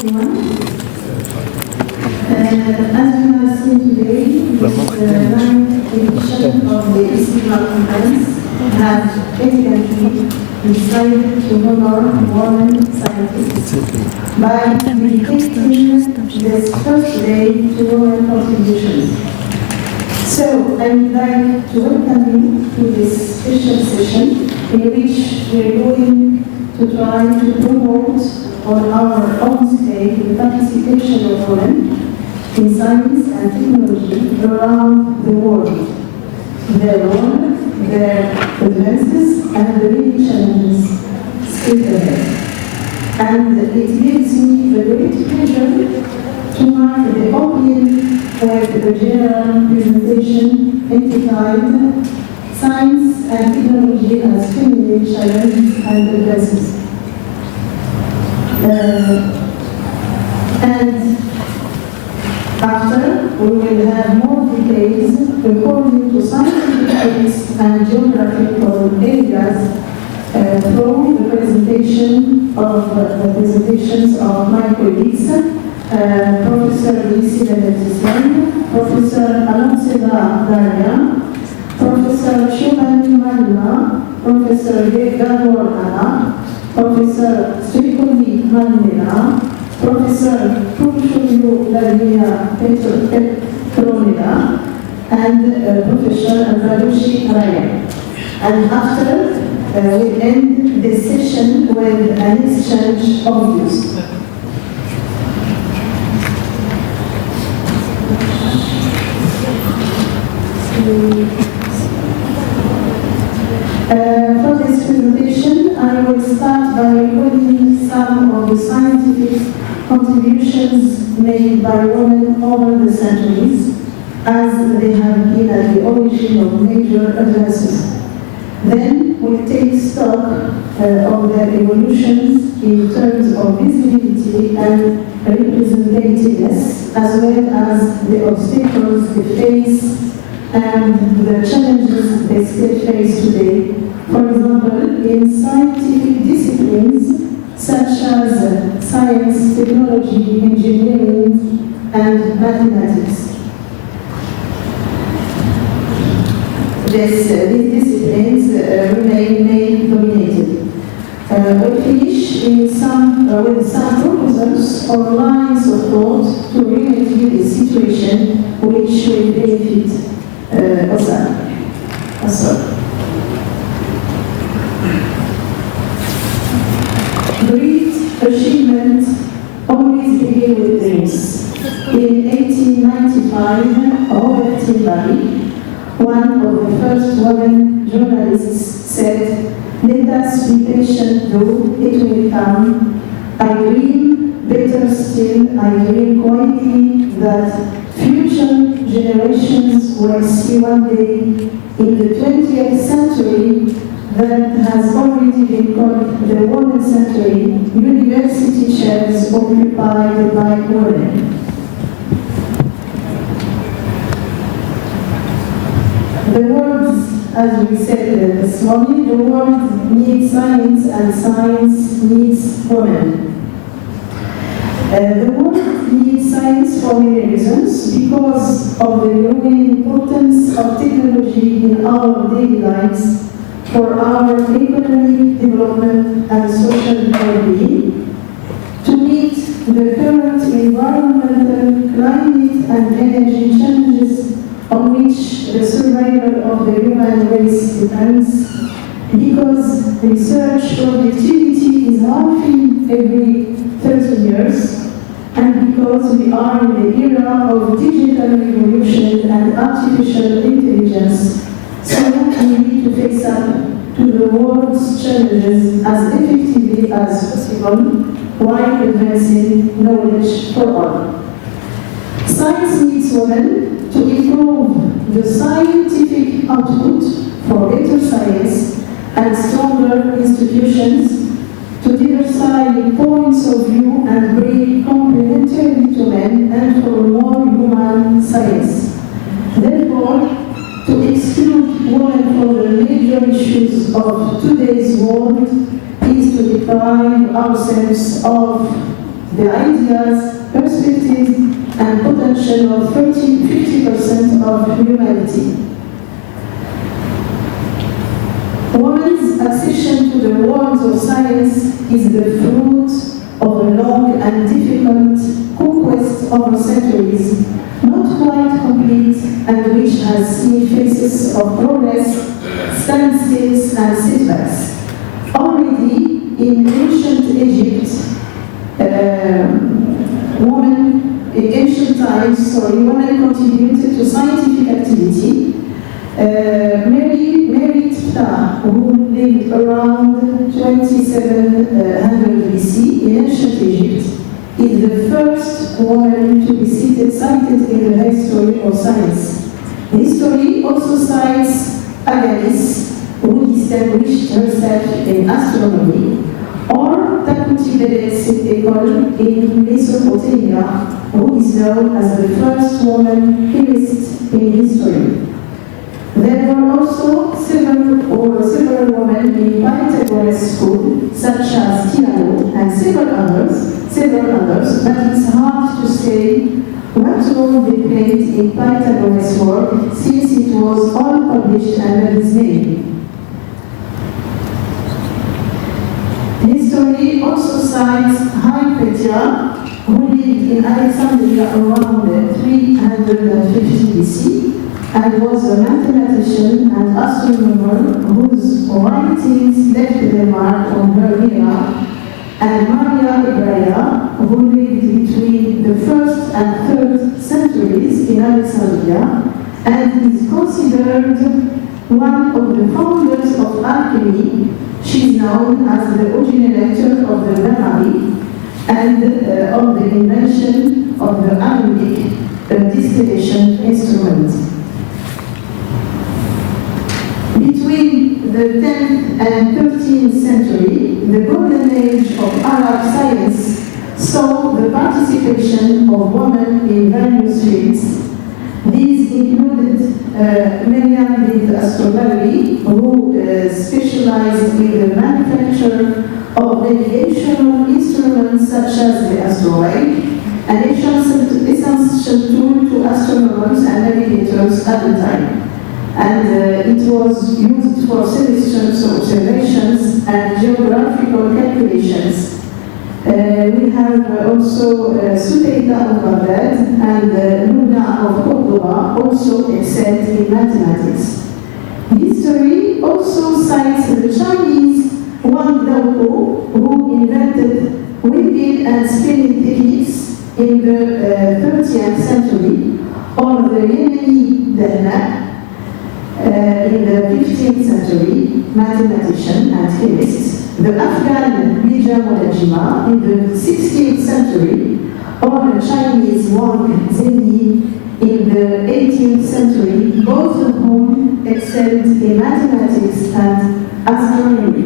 everyone. As you have seen today, this 9th edition of the ISyDMA' conference has basically decided to honor women scientists by dedicating this first day to women contributions. So I would like to welcome you to this special session in which we are going to try to promote on our own stage the participation of women in science and technology around the world, their role, their advances, and the many challenges still ahead. And it gives me a great pleasure to mark the opening with a general presentation entitled Science and Technology as Feminine Challenges and Advances. And after, we will have more details according to scientific topics and geographical areas from the presentations of my colleagues, Professor ISyDMA'9, Professor Alanceda Daria, Professor Giovanni Marina, Professor Gabor Anna, Professor Stricoli Manela, Professor Pulchulio Lavia Petronila, and Professor Valushi Raya. And after, we end the session with an exchange of views. For this presentation, I will start by recording some of the scientific contributions made by women over the centuries, as they have been at the origin of major advances. Then we'll take stock of their evolutions in terms of visibility and representativeness, as well as the obstacles they face and the challenges they still face today. For example, in scientific disciplines such as science, technology, engineering, and mathematics. These disciplines remain male-dominated. We'll finish with some proposals or lines of thought to remedy the situation which will benefit us. Great achievements always begin with dreams. In 1895, Robert Tilbury, one of the first women journalists, said, "Let us be patient though, it will come. I dream, better still, I dream quietly that future generations will see one day in the 20th century that has already been called the women's century, university chairs occupied by women." The world, as we said this morning, the world needs science and science needs women. The world needs science for many reasons, because of the growing importance of technology in our daily lives, for our economic development and social well-being, to meet the current environmental, climate and energy challenges on which the survival of the human race depends, because research productivity is halving every 30 years, and because we are in the era of digital revolution and artificial intelligence, so we need to face up to the world's challenges as effectively as possible while advancing knowledge for all. Science needs women to improve the scientific output for better science and stronger institutions, to diversify points of view and bring complementarity to men and for more human science. Therefore, to exclude women from the major issues of today's world is to deprive ourselves of the ideas, perspectives, and potential of 50% of humanity. Women's accession to the world of science is the fruit of a long and difficult conquest over centuries, not quite complete, and which has seen phases of progress, standstills, and setbacks. Already in ancient Egypt, women contributed to scientific activity. Mary Tfta, who lived around 2700 BC in ancient Egypt, is the first woman to be cited in the history of science. History also cites Aganis, who distinguished herself in astronomy, or Takuti Bedetsekol in Mesopotamia, who is known as the first woman chemist in history. There were also several women in Pythagoras' school, such as Tiano and several others, but it's hard to say what role they played in Pythagoras' work, since it was all published under his name. History also cites Hypatia, who lived in Alexandria around 350 BC, and was a mathematician and astronomer whose writings left their mark on her era, and Maria Ibraia, who lived between the 1st and 3rd centuries in Alexandria, and is considered one of the founders of alchemy. She is known as the originator of the memory and of the invention of the alembic distillation instrument. Between the 10th and 13th century, the golden age of Arab science saw the participation of women in various fields. These included Miriam with astronomy, who specialized in the manufacture of navigational instruments such as the astrolabe, an essential tool to astronomers and navigators at the time. And it was used for celestial observations and geographical calculations. We have also Suteida of Baghdad and Luna of Cordoba also excelled in mathematics. History also cites the Chinese Wang Daoguo, who invented weaving and spinning techniques in the 30th century, or the Yemeni Dahna, in the 15th century, mathematician and chemist, the Afghan Bija Molajima in the 16th century, or the Chinese Wang Zhenyi in the 18th century, both of whom excelled in mathematics and astronomy.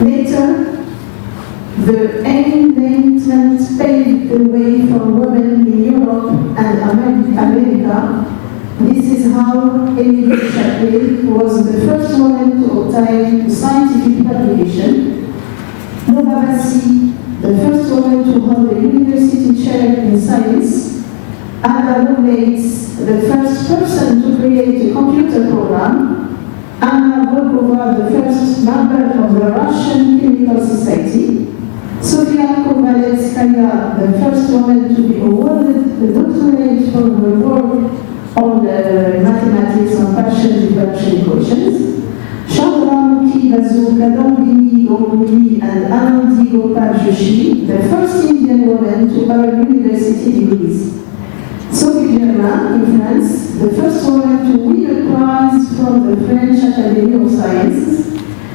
Later, the Enlightenment paved the way for women in Europe and America. This is how Émilie Chapelle was the first woman to obtain scientific publication. Nova Bassi, the first woman to hold a university chair in science. Ada Lovelace, the first person to create a computer program. Anna Volkova, the first member of the Russian Chemical Society. Sofia Kovalevskaya, the first woman to be awarded the doctorate for her work on mathematics and partial differential equations. Chandramukhi Basu Kadambini Ganguly and Anandi Gopal Joshi, the first Indian woman to earn university degrees. Sophie Germain in France, the first woman to win a prize from the French Academy of Sciences.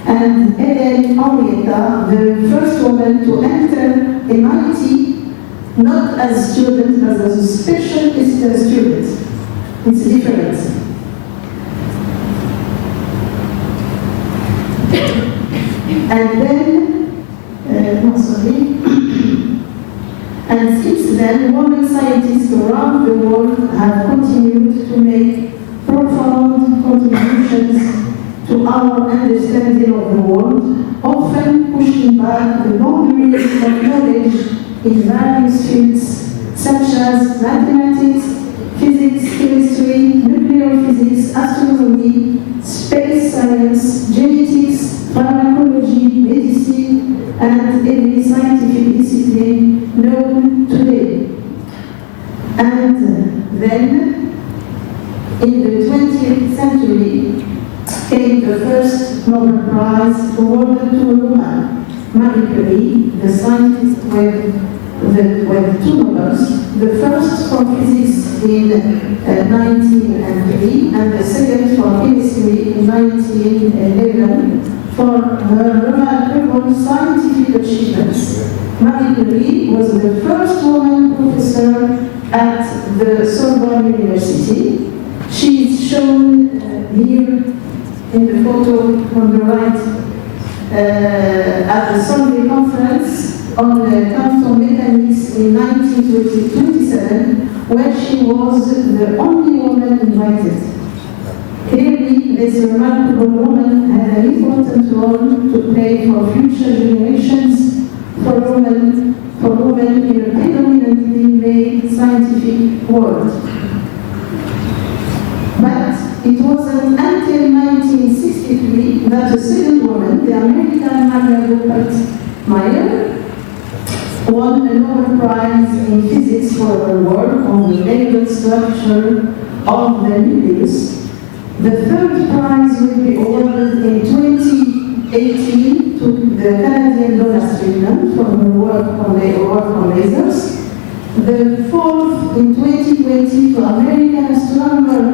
And Hélène Henrietta, the first woman to enter MIT, not as a student, but as a specialist student. It's different. And then, and since then, women scientists around the world have continued to make profound contributions to our understanding of the world, often pushing back expand the boundaries of knowledge in various fields such as mathematics, physics, chemistry, nuclear physics, astronomy, space science, genetics, pharmacology, medicine, and every scientific discipline known today. And then, in the 20th century, came the first Nobel Prize awarded to a woman, Marie Curie, the scientist with two Nobels, the first for physics in 1903 and the second for chemistry in 1911 for her remarkable scientific achievements. Marie Curie was the first woman professor at the Sorbonne University. She is shown here in the photo on the right at the Sorbonne conference on quantum mechanics in 1927, where she was the only woman invited. Clearly, this remarkable woman had an important role to play for future generations for women in a predominantly male scientific world. But it wasn't until 1963 that a second woman, the American Margaret Meyer, won a Nobel Prize in Physics for her work on the layered structure of the nucleus. The third prize will be awarded in 2018 to the Canadian Donna Strickland for her work on lasers. The fourth in 2020 to American astronomer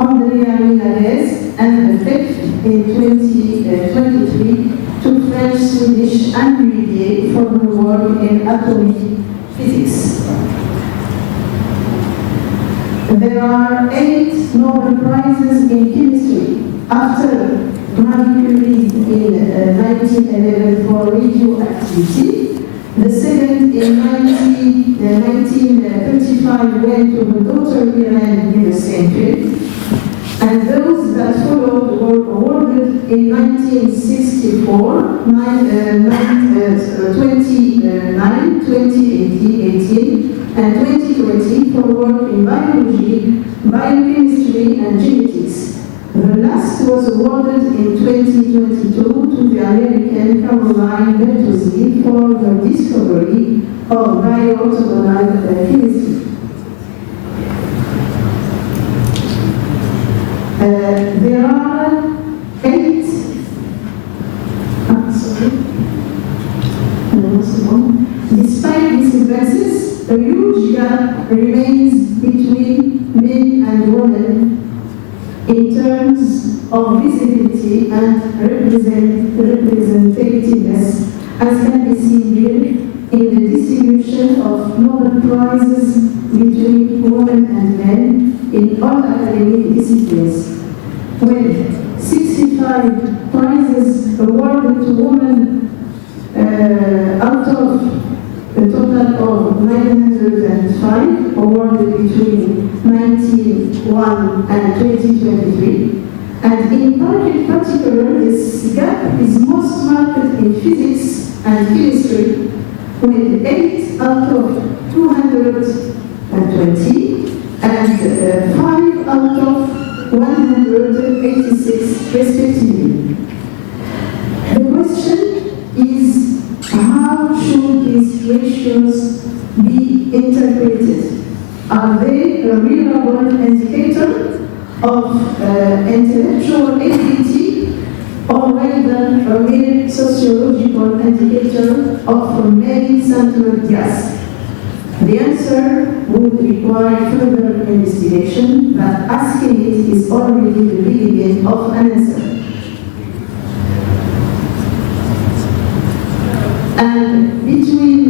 Andrea Minales, and the fifth in 2023 to French-Swedish Anne Rivier for her work in atomic physics. There are 8 Nobel Prizes in chemistry after Marie Curie in 1911 for radioactivity. The second in 1935 went to her daughter Irene in the same field. And those that followed were awarded in 1964, 2018, and 2020 for work in biology, biochemistry, and genetics. The last was awarded in 2022 to the American Caroline Bertozzi for the discovery of bioorthogonal chemistry. There are 8. Despite these advances, a huge gap remains between men and women in terms of visibility and representativeness, as can be seen here in the distribution of Nobel Prizes between women and men in all academic disciplines, with 65 prizes awarded to women out of a total of 905 awarded between 1901 and 2023. And in particular, this gap is most marked in physics and chemistry, with 8 out of 220 and 5 out of 186 respectively. The question is, how should these ratios be interpreted? Are they a reliable indicator of intellectual ability, or rather a mere sociological indicator of male-centered gas? The answer would require further investigation, but asking it is already the beginning of an answer. And between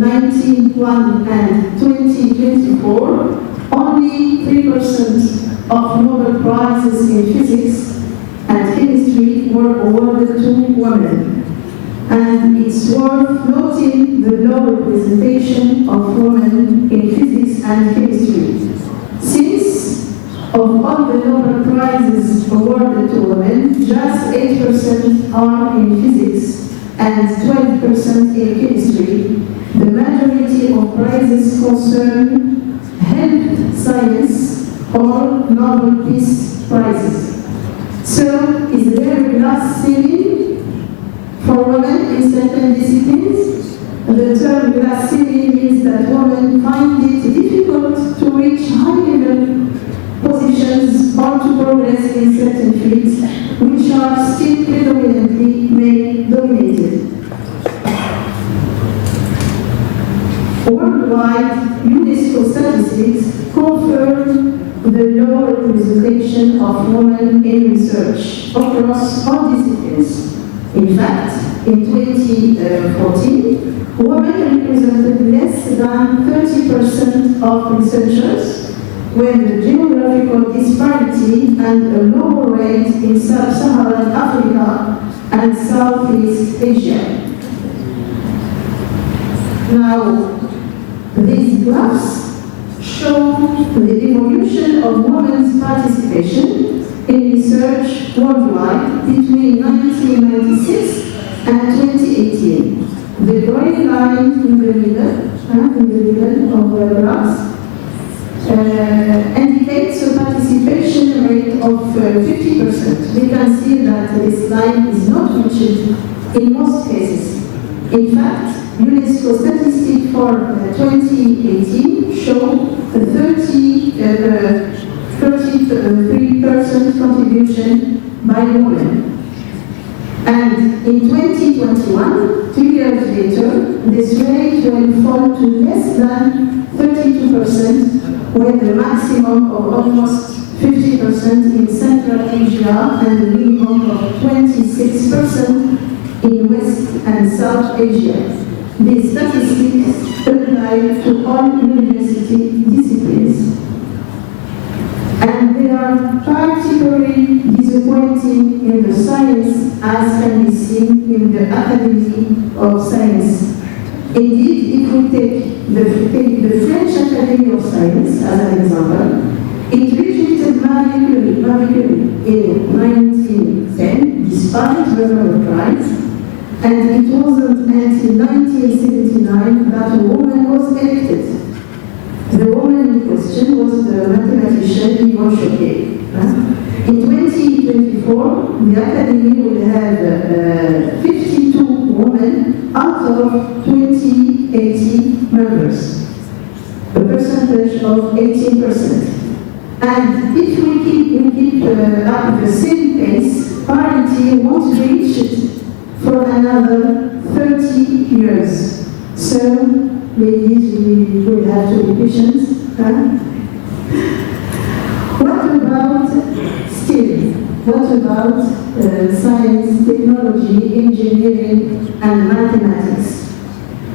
1901 and 2024, only 3% of Nobel Prizes in physics and chemistry were awarded to women. And it's worth noting the low representation of women in physics and chemistry. Since of all the Nobel Prizes awarded to women, just 8% are in physics and 12% in chemistry. The majority of prizes concern health science or Nobel Peace Prizes. So, is there glass ceiling for women in certain disciplines? The term glass ceiling means that women find it difficult to reach high-level positions or to progress in certain fields which are still predominantly male-dominated. Worldwide, UNESCO statistics confirm the low representation of women in research across all disciplines. In fact, in 2014, women represented less than 30% of researchers, with a geographical disparity and a lower rate in sub-Saharan Africa and Southeast Asia. Now, these graphs show the evolution of women's participation in research worldwide between 1996 and 2018. The gray line in the middle of the graphs indicates a participation rate of 50%. We can see that this line is not reached in most cases. In fact, UNESCO statistics for 2018 show a 33% contribution by women. And in 2021, 2 years later, this rate will fall to less than 32%, with a maximum of almost 50% in Central Asia and a minimum of 26% in West and South Asia. These statistics apply to all university disciplines. And they are particularly disappointing in the science, as can be seen in the Academy of Science. Indeed, if we take the French Academy of Science as an example, it rejected Marie Curie in 1910, despite the Nobel Prize, and it wasn't until 1979 that a woman was elected. The woman in question was the mathematician Yvon Choquet. In 2024, the Academy will have 52 women out of 2080 members, a percentage of 18%. And if we keep at the same pace, parity won't be reached for another 30 years. So, ladies, we will have to be patient. What about STEM? What about science, technology, engineering, and mathematics?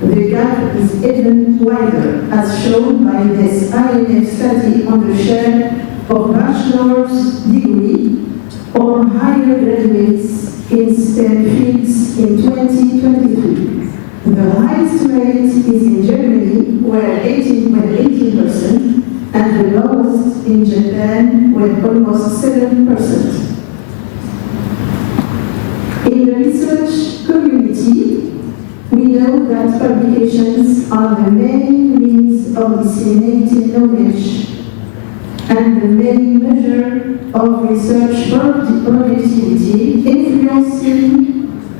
The gap is even wider, as shown by this IMF study on the share of bachelor's degree or higher graduates in STEM fields in 2023. The highest rate is in Germany, where 18%, and the lowest in Japan, with almost 7%. In the research community, we know that publications are the main means of disseminating knowledge and the main measure of research productivity, influencing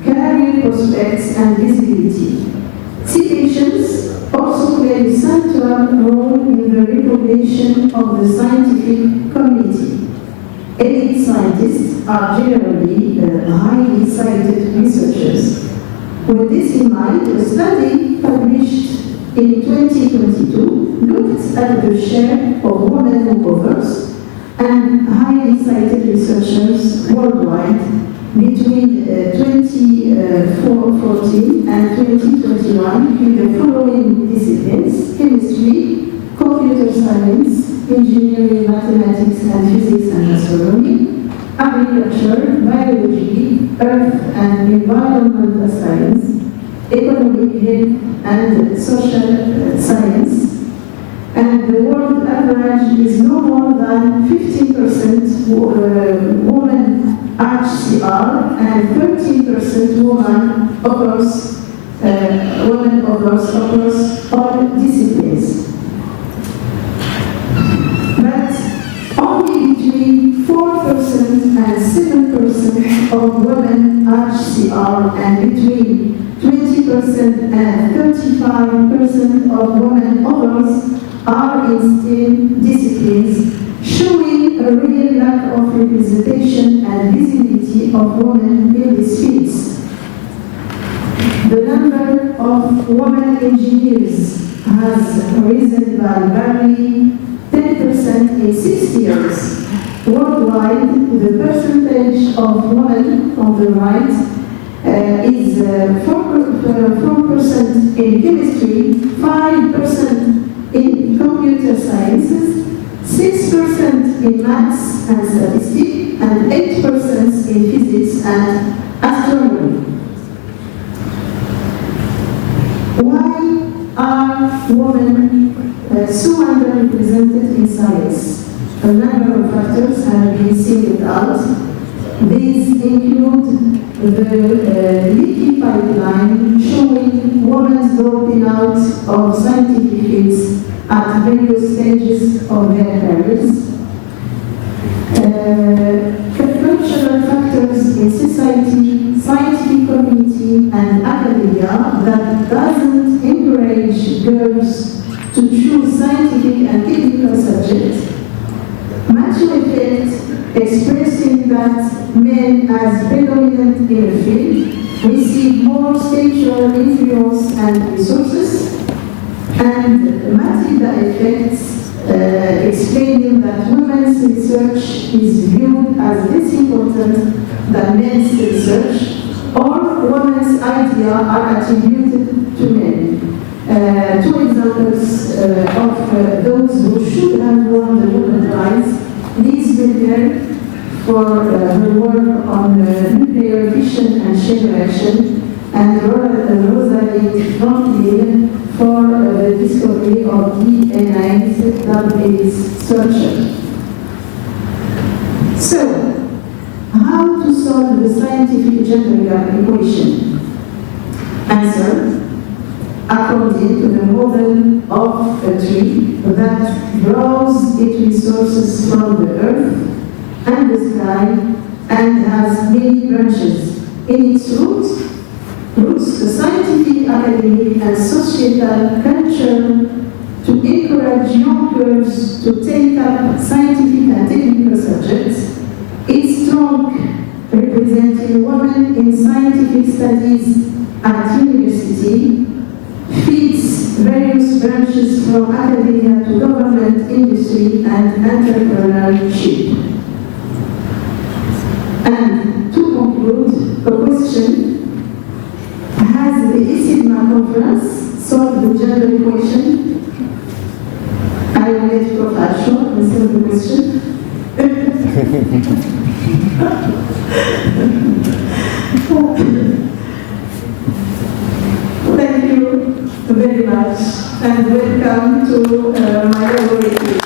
career prospects and visibility. Citations also play a central role in the recognition of the scientific community. Elite scientists are generally highly cited researchers. With this in mind, a study published in 2022 looked at the share of women authors and highly cited researchers worldwide between 2014 and 2021 in the following disciplines: chemistry, computer science, engineering, mathematics and physics and astronomy, agriculture, biology, earth and environmental science, economic health and social science. And the world average is no more than 15% women HCR, and 13% women across all disciplines. But only between 4% and 7% of women HCR and between 20% and 35% of women others are in STEM disciplines, showing a real lack of representation and visibility of women in these fields. The number of women engineers has risen by barely 10% in 6 years. Worldwide, the percentage of women on the right is 4% in chemistry, 5% in computer sciences, 6% in maths and statistics, and 8% in physics and astronomy. Why are women so underrepresented in science? A number of factors have been singled out. These include the leaky pipeline showing women dropping out of scientific fields at various stages of their careers. Cultural factors in society, scientific community, and academia that doesn't encourage girls to choose scientific and technical subjects. Macho effect expressing that men as predominant in a field receive more spiritual influence and resources, and Matilda effects explaining that women's research is viewed as less important than men's research, or women's ideas are attributed to men. Two examples of those who should have won the Nobel Prize: Liz Miller for her work on nuclear fission and chain reaction, and Rosalind Franklin for the discovery of DNA double-helix structure. So, how to solve the scientific gender gap equation? Answer: according to the model of a tree that draws its resources from the earth and the sky and has many branches. In its roots, the scientific, academic, and societal culture to encourage young girls to take up scientific and technical subjects. Its trunk representing women in scientific studies at university feeds various branches from academia to government, industry, and entrepreneurship. And to conclude, a question: has the ISyDMA' conference solved the gender equation? I will let Prof. Ashur answer the question. Thank you very much, and welcome to my laboratory.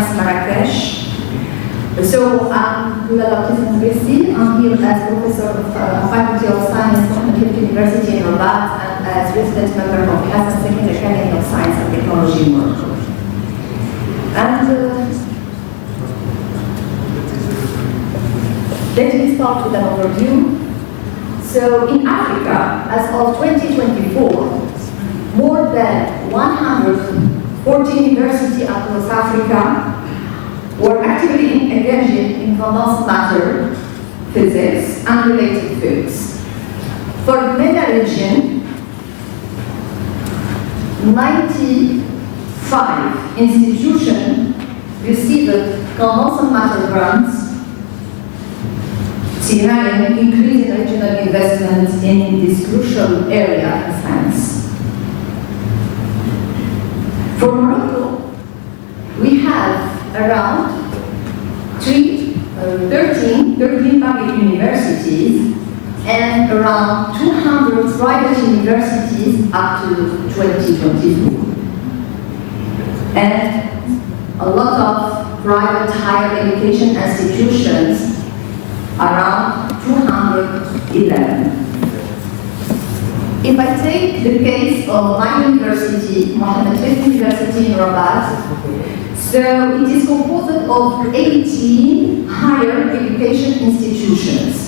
Marrakech. So I'm Lula Baptiste. I'm here as Professor of Faculty of Science from the University in Rabat and as resident member of Hassan II Academy of Science and Technology in Morocco. And let me start with an overview. So in Africa, as of 2024, more than 140 universities across Africa were actively engaging in condensed matter, physics, and related fields. For the MENA region, 95 institutions received condensed matter grants, signaling increasing regional investment in this crucial area in science. For Morocco, we have around 13 public universities and and around 200 private universities up to 2024. And a lot of private higher education institutions, around 211. If I take the case of my university, Mohammed V University in Rabat, so it is composed of 18 higher education institutions.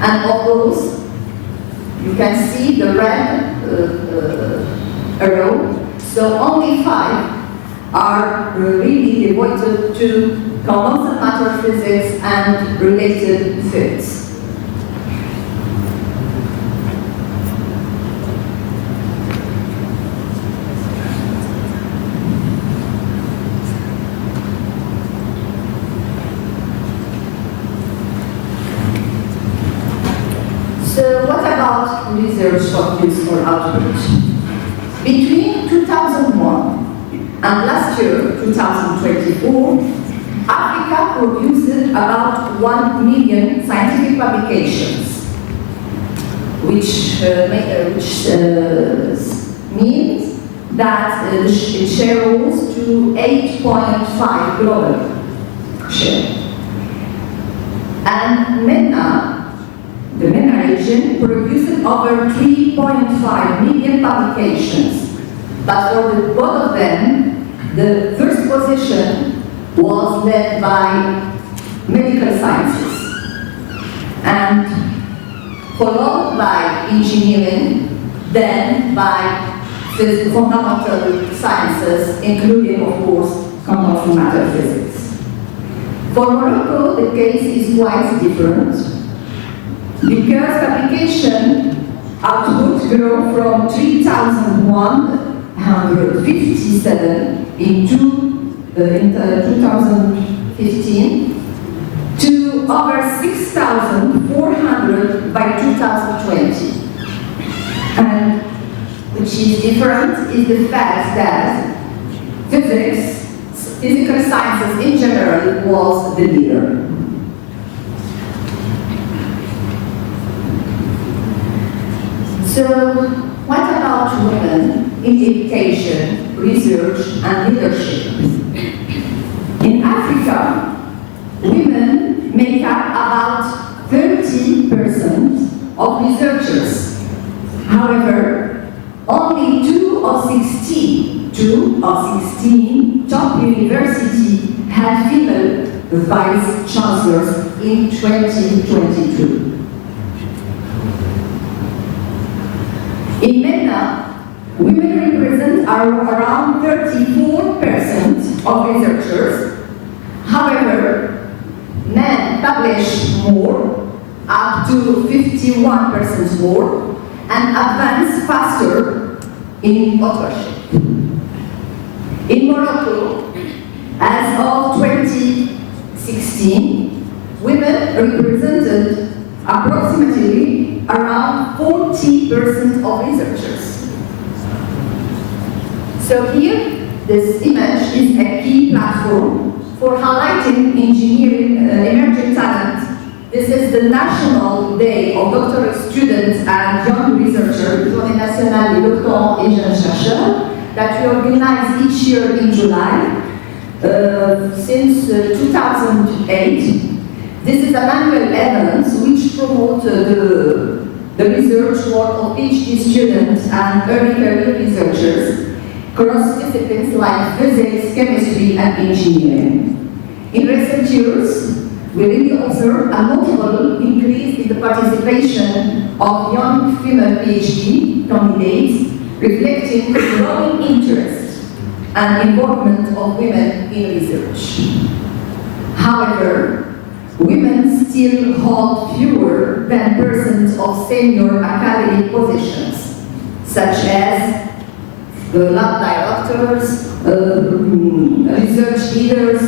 And of those, you can see the red arrow, so only 5 are really devoted to condensed matter physics and related fields. So what about research focus or output? Between 2001 and last year, 2024, Africa produced about 1 million scientific publications, which means that it share rose to 8.5 global share. And MENA, the MENA region, produced over 3.5 million publications. But for the both of them, the first position was led by medical sciences, and followed by engineering, then by the fundamental sciences, including, of course, condensed matter physics. For Morocco, the case is quite different, because publication output grew from 3,157 in 2015 to over 6,400 by 2020. And which is different is the fact that physical sciences in general was the leader. So, what about women in education, research, and leadership? In Africa, women make up about 30% of researchers. However, only 2 or 16 top universities had female vice chancellors in 2022. In MENA, women represent around 34% of researchers. However, men publish more, up to 51% more, and advance faster in authorship. In Morocco, as of 2016, women represented approximately around 40% of researchers. So here, this image is a key platform for highlighting engineering emerging talent. This is the National Day of Doctoral Students and Young Researchers, Journée Nationale des Doctorants et Jeunes Chercheurs, that we organize each year in July since 2008. This is an annual event which promotes the research work of PhD students and early career researchers across disciplines like physics, chemistry, and engineering. In recent years, we really observed a notable increase in the participation of young female PhD candidates, reflecting the growing interest and involvement of women in research. However, women still hold fewer than persons of senior academic positions, such as lab directors, research leaders,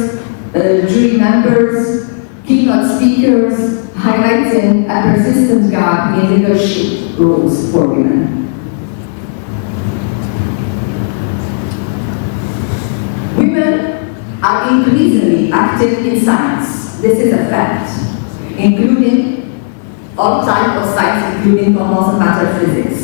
jury members, keynote speakers, highlighting a persistent gap in leadership roles for women. Women are increasingly active in science. This is a fact, including all types of science, including condensed matter physics.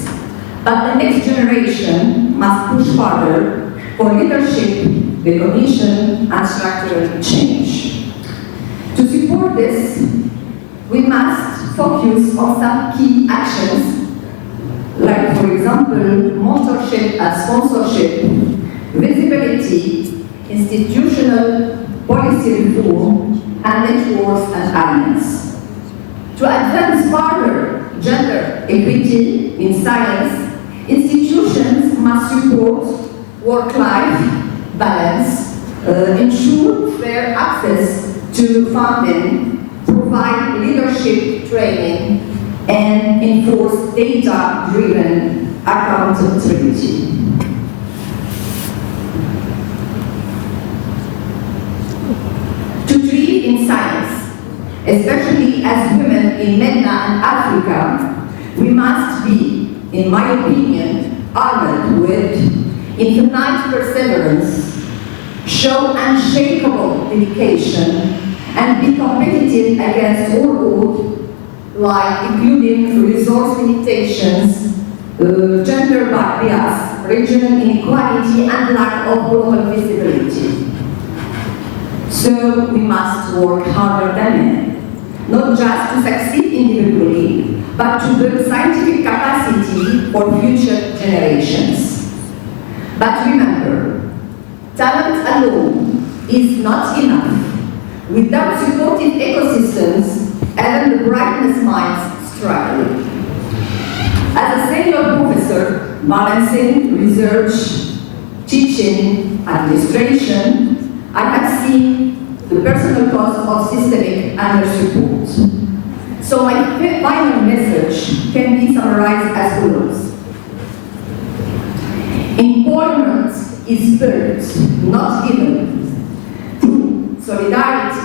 But the next generation must push further for leadership, recognition, and structural change. To support this, we must focus on some key actions, like, for example, mentorship and sponsorship, visibility, institutional policy reform, and networks and alliance. To advance further gender equity in science, institutions must support work-life balance, ensure fair access to funding, provide leadership training, and enforce data-driven accountability. To lead in science, especially as women in MENA and Africa, we must be, in my opinion, armed with infinite perseverance, show unshakable dedication, and be competitive against all odds, like including resource limitations, gender bias, regional inequality, and lack of global visibility. So we must work harder than men, not just to succeed individually, but to build scientific capacity for future generations. But remember, talent alone is not enough. Without supportive ecosystems, even the brightest minds struggle. As a senior professor, balancing research, teaching, administration, I have seen the personal cost of systemic under-support. So my final message can be summarized as follows. Employment is built, not given, through solidarity,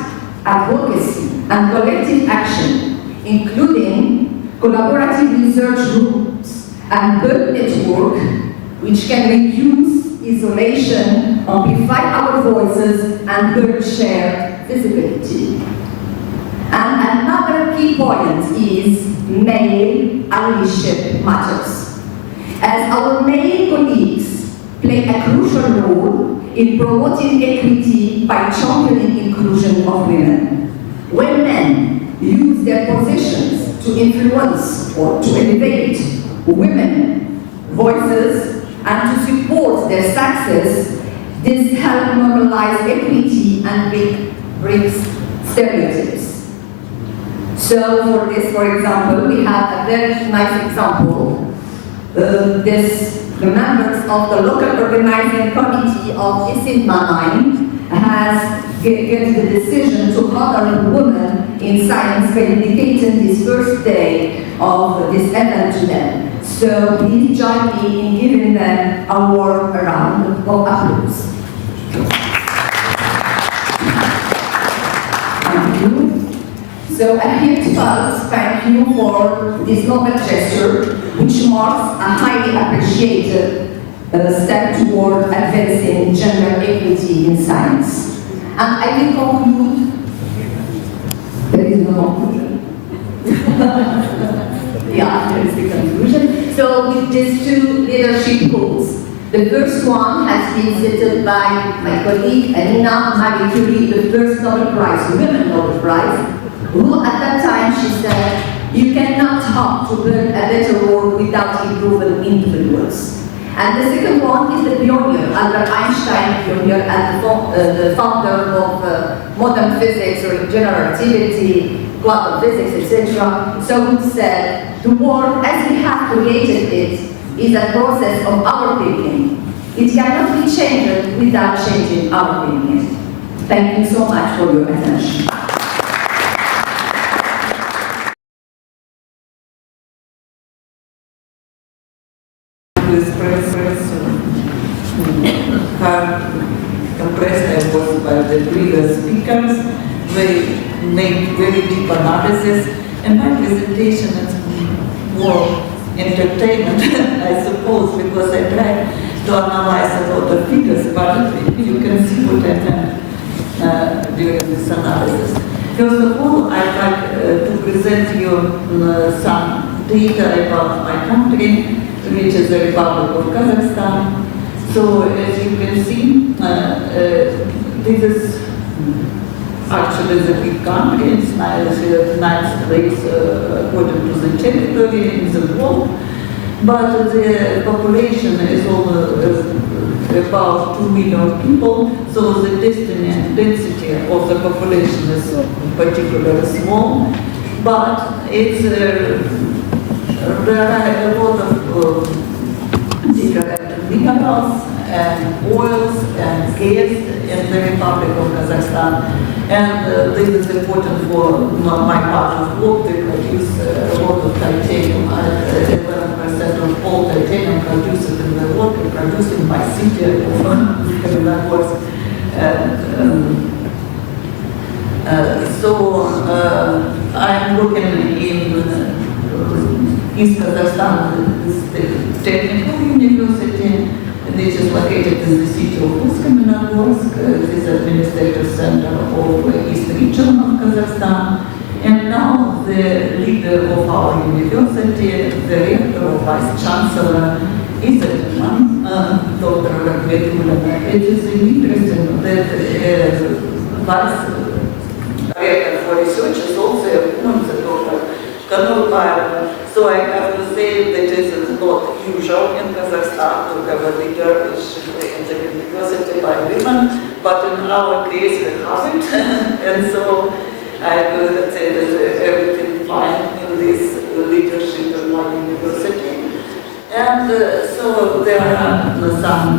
advocacy, and collective action, including collaborative research groups and build network, which can reduce isolation, amplify our voices, and build shared visibility. And another key point is male allyship matters, as our male colleagues play a crucial role in promoting equity by championing inclusion of women. When men use their positions to influence or to elevate women voices and to support their success, this helps normalize equity and breaks stereotypes. So for this, for example, we have a very nice example. The members of the local organizing committee of ISyDMA'9 has given the decision to honor women in science by dedicating this first day of this event to them. So please join me in giving them a warm round of applause. Thank you. So a heartfelt thank you for this noble gesture, which marks a highly appreciated step toward advancing gender equity in science. And I will conclude. There is no conclusion. Yeah, there is the conclusion. So with these two leadership quotes, the first one has been cited by my colleague Anina Marie Curie, the first Nobel Prize, Women Nobel Prize, who at that time she said, you cannot hope to build a better world without improving individuals. And the second one is the pioneer, Albert Einstein pioneer, and the founder of modern physics or general relativity, quantum physics, etc. So he said, the world as we have created it is a process of our thinking. It cannot be changed without changing our thinking. Thank you so much for your attention. Compressed was by the previous speakers. They make very deep analysis, and my presentation is more entertainment, I suppose, because I try to analyze a lot of figures, but you can see what I meant during this analysis. First of all, I'd like to present you some data about my country, which is the Republic of Kazakhstan. So as you can see, this is actually the big country. It's the ninth place according to the territory in the world. But the population is about 2 million people, so the density of the population is particularly small. But it's, there are a lot of different minerals and oils and gas in the Republic of Kazakhstan. And this is important for my part of work. They produce a lot of titanium. 11% of all titanium produced in the world is produced in my city of Marrakech. So I'm working in East Kazakhstan, the Technical University, which is located in the city of Usk-Kamenogorsk, this administrative center of East region of Kazakhstan. And now the leader of our university, the rector or vice chancellor, ISyDMA'9, Dr. Vedula. It is interesting that vice director for research is also the Dr. So I have to say that it is not usual in Kazakhstan to have a leadership in the university by women, but in our case we have it. And so I would say that everything fine in this leadership in my university. And so there are some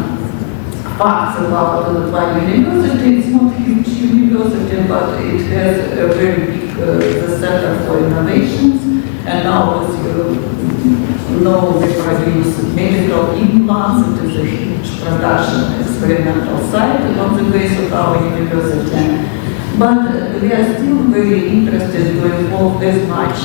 facts about my university. It's not a huge university, but it has a very big center for innovations. And now, as you know, we produce medical implants. It is a huge production experimental site on the base of our university. But we are still very interested to involve as much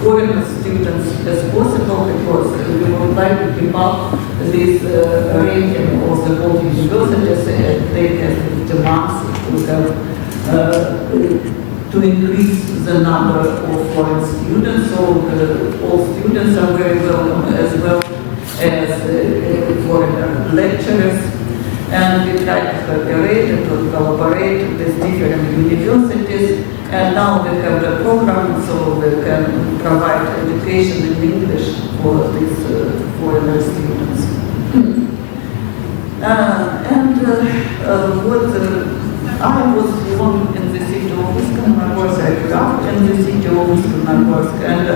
foreign students as possible, because we would like to keep up this ranking of the world universities, and they have demands to have to increase the number of foreign students. So all students are very welcome, as well as foreign lecturers. And we try to cooperate and to collaborate with different universities. And now we have the program, so we can provide education in English for these foreign students. I was born in the city of Usk-Kamenogorsk. I grew up in the city of Usk-Kamenogorsk, and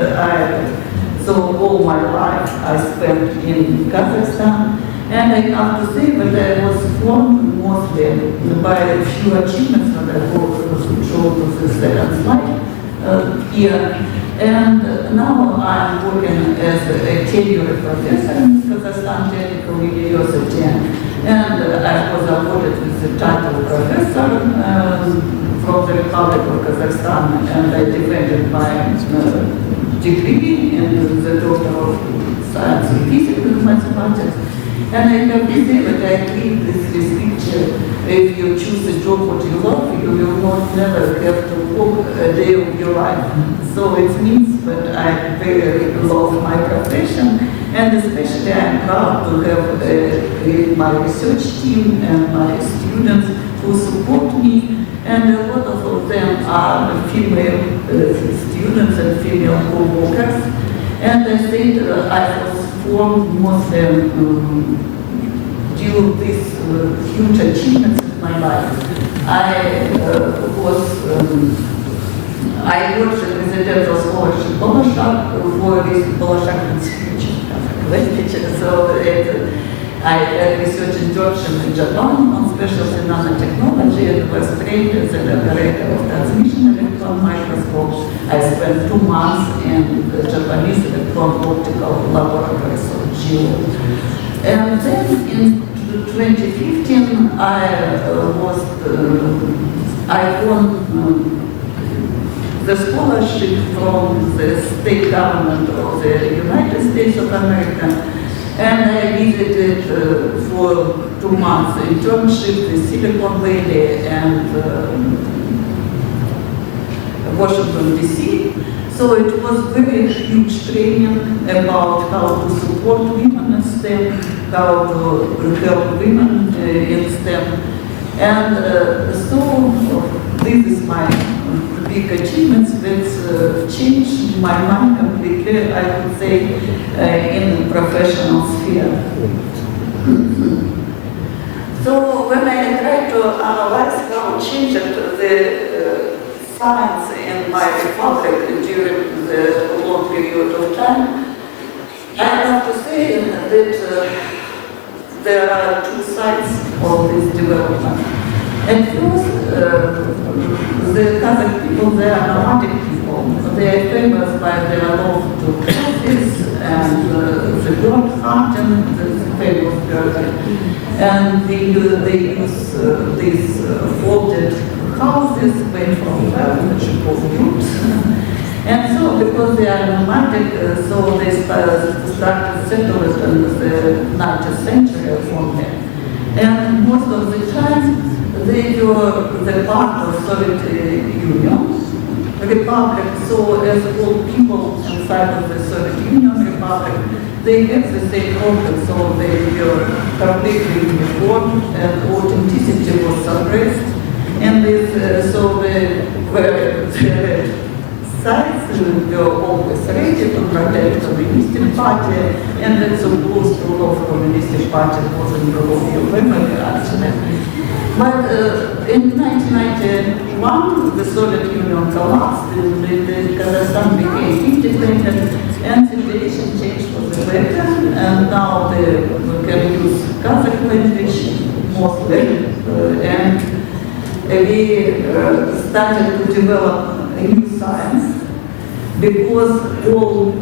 so all my life I spent in Kazakhstan. And I have to say that I was formed mostly by a few achievements that I will show to the second slide here. And now I'm working as a tenured professor in Kazakhstan Technical University. And I was awarded with the title professor from the Republic of Kazakhstan, and I defended my degree in the Doctor of Science in Physics and Mathematics. And I have to say that I read this picture. If you choose a job what you love, you will not never have to work a day of your life. So it means that I very love my profession, and especially I'm proud to have my research team and my students who support me, and a lot of them are female students and female co-workers. And I said I was formed mostly due to these huge achievements in my life. I got the presidential scholarship Bolashak for this Bolashak speech. So I had research in Georgia in Japan on specialty nanotechnology and was trained as an operator of transmission electron microscope. I spent 2 months in the Japanese electron optical laboratory, so GEO. And then in 2015, I won the scholarship from the state government of the United States of America. And I visited for 2 months internship in Silicon Valley and Washington, D.C. So it was very huge training about how to support women in STEM, how to help women in STEM. And so this is my big achievements that changed my mind completely, I would say, in the professional sphere. So when I try to analyze how changed the science in my republic during the long period of time, I have to say that there are two sides of this development. At first, the Kazakh people, they are nomadic people. They are famous by their love to practice and the bird hunting, the famous bird. And they use these folded houses made from vegetable fruits. And so, because they are nomadic, so they started settlers in the 19th century only. And most of the time, they were the part of Soviet Union Republic. So as all people inside of the Soviet Union Republic, they have the same organ, so they were completely uniform and authenticity was suppressed. And this, so the sides were always ready to protect the Communist Party, and that's supposed to love Communist Party wasn't the law of your family, actually. But in 1991, the Soviet Union collapsed, Kazakhstan became independent, and the situation changed for the better, and now they can use Kazakh language mostly, and we started to develop a new science, because all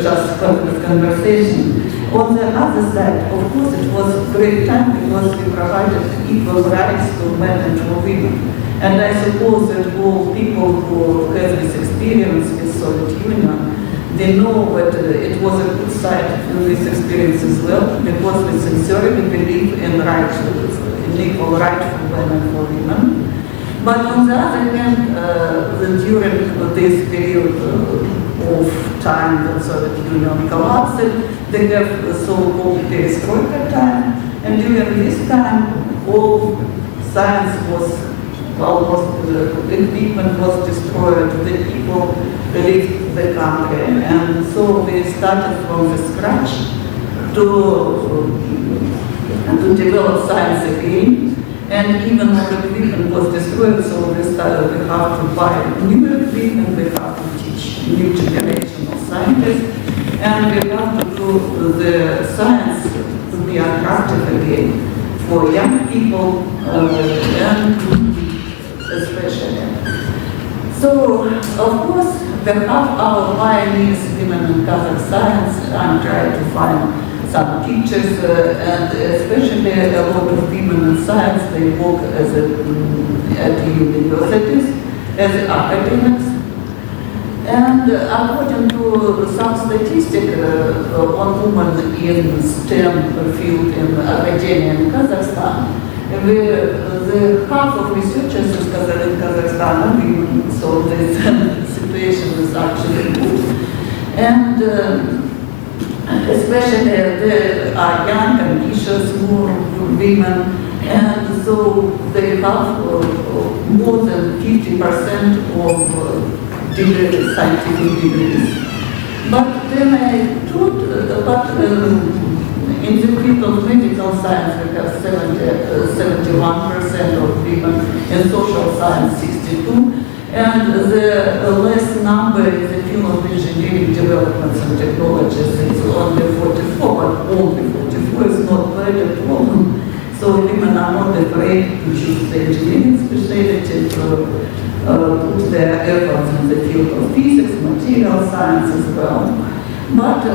just conversation. On the other side, of course, it was a great time because we provided equal rights to men and to women. And I suppose that all people who have this experience with Soviet Union, they know that it was a good side in this experience as well, because we sincerely believe in rights, in equal right for men and for women. But on the other hand, during this period of time that Soviet Union collapsed, they have the so-called perestroika time, and during this time, all science was almost, equipment was destroyed, the people left the country, and so we started from the scratch to develop science again, and even though the equipment was destroyed, so we have to buy new equipment, we have to teach new generation of scientists, and we have to do the science to be attractive again for young people and especially. So, of course, we have our pioneers, women in Kazakh science. I'm trying to find some teachers, and especially a lot of women in science, they work as at the universities as academics. And according to some statistics, one woman in STEM field in academia in Kazakhstan, the half of researchers in Kazakhstan are women, so this situation is actually good. And especially there are young, ambitious women, and so they have more than 50% of scientific degrees. But then I thought, in the field of medical science we have 71% of women, in social science 62%, and the less number in the field of engineering developments and technologies is only 44%, but only 44% is not bad at all. So women are not afraid to choose the engineering specialty, to put their efforts in the field of physics, material science as well. But I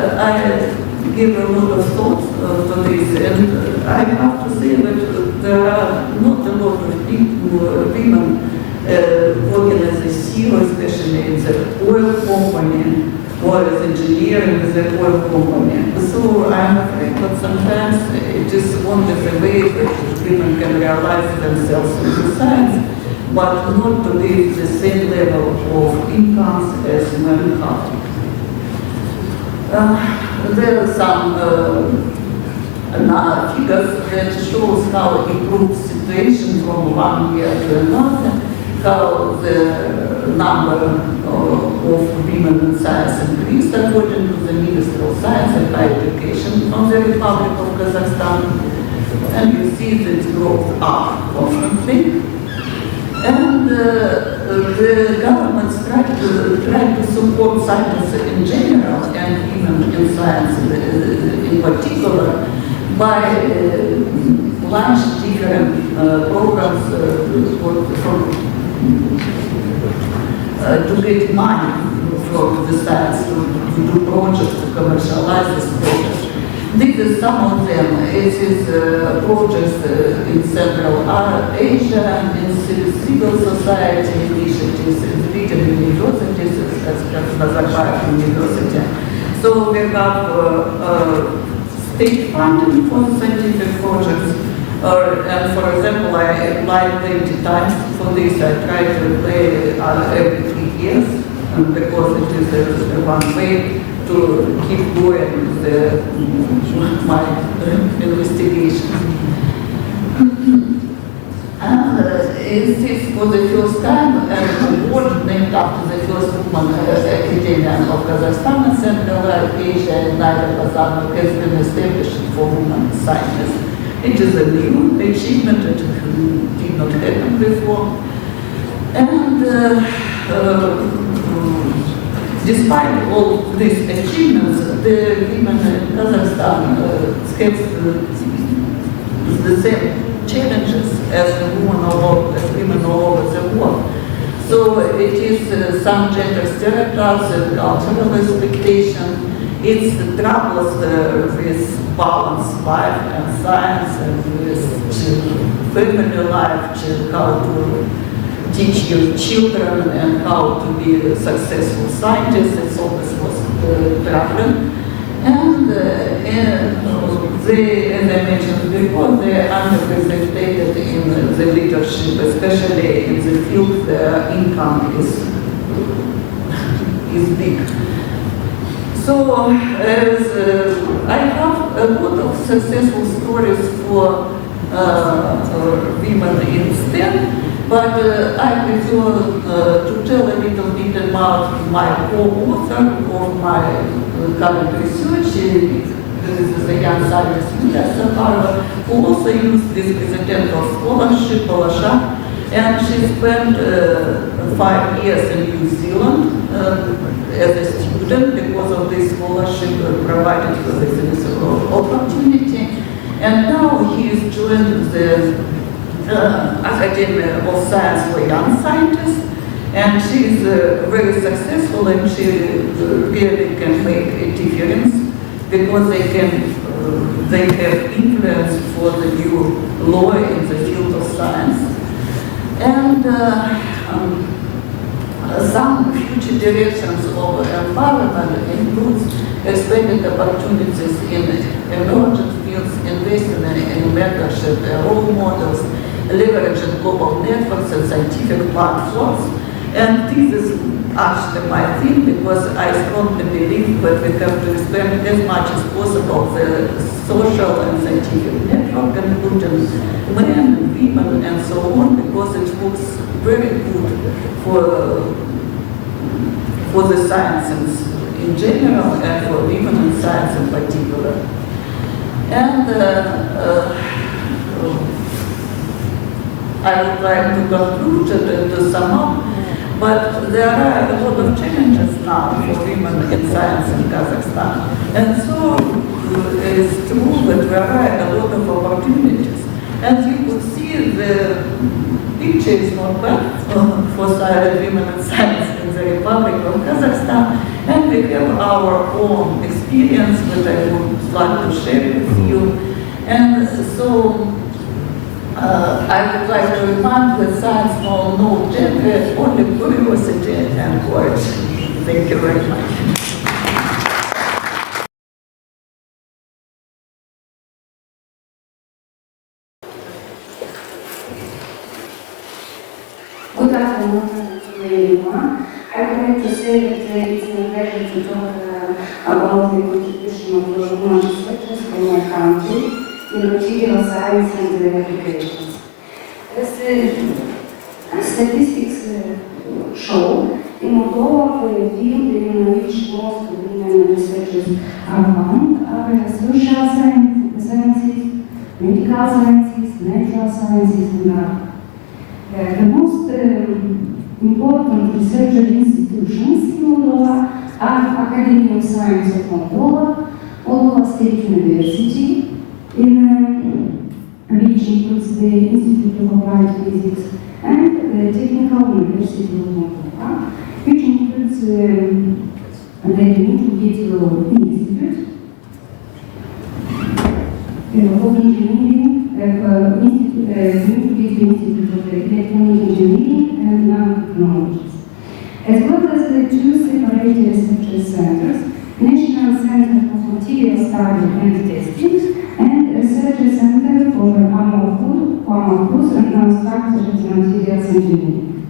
give a lot of thought to this, and I have to say that there are not a lot of people, women working as a CEO, especially in the oil company, or as engineering in the oil company. So I'm afraid that sometimes it is only the way that women can realize themselves in the science. but not to be the same level of incomes as men have. There are some figures that shows how improved situation from one year to another, how the number of women in science increased according to the Ministry of Science and Higher Education from the Republic of Kazakhstan. And you see this growth up constantly. And the governments try to support scientists in general and even in science in particular by launching different programs to get money from the science to do projects, to commercialize this project. This is some of them. It is projects in Central Asia and in civil society initiatives in leading universities, as Nazarbayev University. So we have state funding for scientific projects. And for example, I applied 20 times for this. I try to apply every 3 years because it is one way to keep going my investigation. And it is for the first time an award named after the first woman academician of Kazakhstan and Central Asia and Kazan has been established for women scientists. It is a new achievement that did not happen before. And despite all these achievements, the women in Kazakhstan have the same challenges as women all over the world. So it is some gender stereotypes and cultural expectation. It's the troubles with balanced life and science and with family life, how to teach your children and how to be a successful scientist. It's always was the problem. And they, as I mentioned before, they are underrepresented in the leadership, especially in the field where income is big. So I have a lot of successful stories for women in STEM, but I prefer to tell a little bit about my co-author of my current research. This is a young scientist, who also used this president of scholarship, Polasha, and she spent 5 years in New Zealand as a student because of this scholarship provided for this opportunity. And now he is joined the Academy of Science for Young Scientists, and she is very successful, and she really can make a difference because they have influence for the new law in the field of science. And some future directions of environment includes expanded opportunities in emerging fields, investing in mentorship, role models, leveraging global networks and scientific platforms. And this is actually my thing because I strongly believe that we have to expand as much as possible the social and scientific network, including men and women and so on, because it looks very good for the sciences in general and for women in science in particular. And I would like to conclude and to sum up, but there are a lot of challenges now for women in science in Kazakhstan. And so it's true that there are a lot of opportunities. As you could see, the picture is not bad for women in science in the Republic of Kazakhstan. And we have our own experience that I would like to share with you. And so I would like to remind that science knows no gender, only curiosity and courage. Thank you very much. I would like to say that it's a pleasure to talk about the contribution of women researchers from my country in material science and applications. As statistics show, in Moldova, the field in which most women researchers are found are social sciences, medical sciences, natural sciences, and art. The most important research institutions in Moldova are Academy of Science of Moldova State University, which includes the Institute of Applied Physics, and the Technical University of Moldova, which includes the Intermediate Institute of Engineering, Institute of Electronic Engineering and Nanotechnologies, as well as the two separated research centers, National Center for Material Study and Testing and Research Center for Animal Food and Nanostructures Materials Engineering.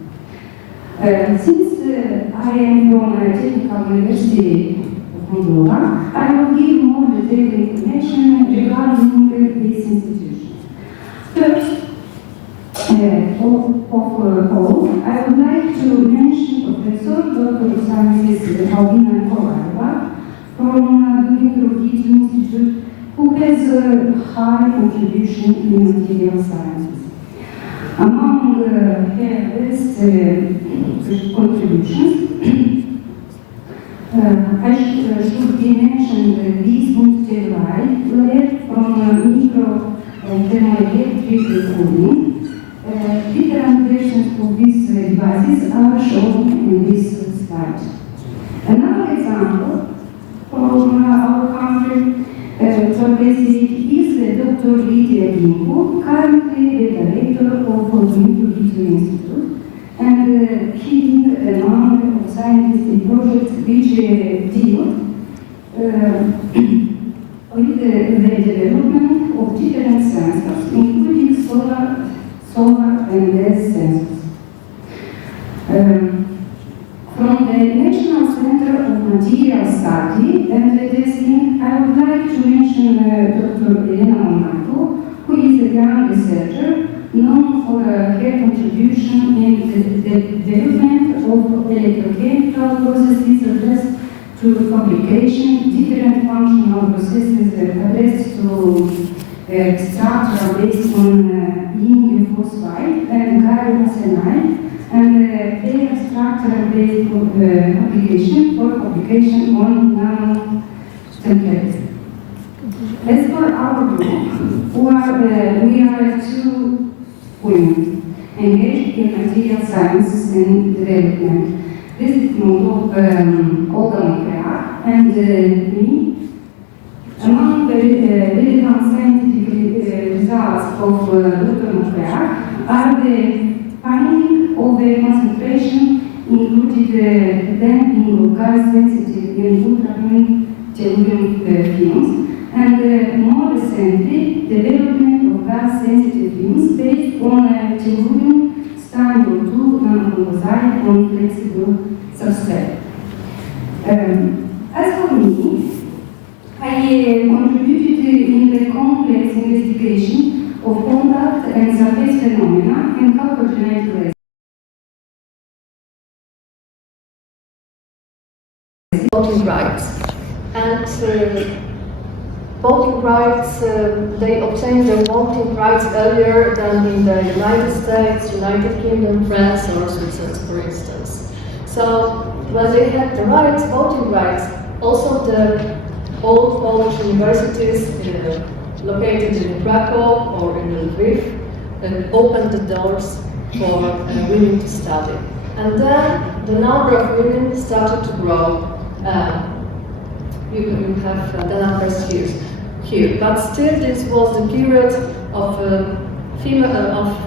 Since I am from Technical University of Moldova, I will give more detailed information regarding this institution. First of all, I would like to mention Professor Dr. Sciences Albina Kolareva from the Marrakech Institute, who has a high contribution in material sciences. Among her best contributions, I should be mentioned this multi-telluride lab from micro-thermoelectric cooling. Different versions of these devices are shown in this slide. Another example from our country is Dr. Lidia Gimbu, currently the director of the Marrakech Institute, and heading a number of scientific projects which deal with the development of different sensors, including solar and gas sensors. From the National Center of Material Study and Testing, I would like to mention Dr. Morocco, who is a young researcher known for her contribution in the development of electrochemical processes addressed to fabrication, different functional processes addressed to structure based on indium phosphide and gallium arsenide, and their structure-based application for application on nanotemplates. As for our group, we are two women engaged in material sciences and development. This is Olga Nuclear and me. Among the relevant scientific results of Dr. Nuclear are the finding of the concentration included damping of gas-sensitive and ultraviolet tellurium films, and more recently, development of gas-sensitive films based on tellurium standard 2 nanocomposite on flexible substrate. As for me, I contributed in the complex investigation of contact and surface phenomena in carbogenetic voting rights. And voting rights, they obtained their voting rights earlier than in the United States, United Kingdom, France, or Switzerland, for instance. So when they had the rights, voting rights, also the old Polish universities located in Krakow or in Lviv opened the doors for women to study. And then the number of women started to grow. You have the numbers here. But still this was the period of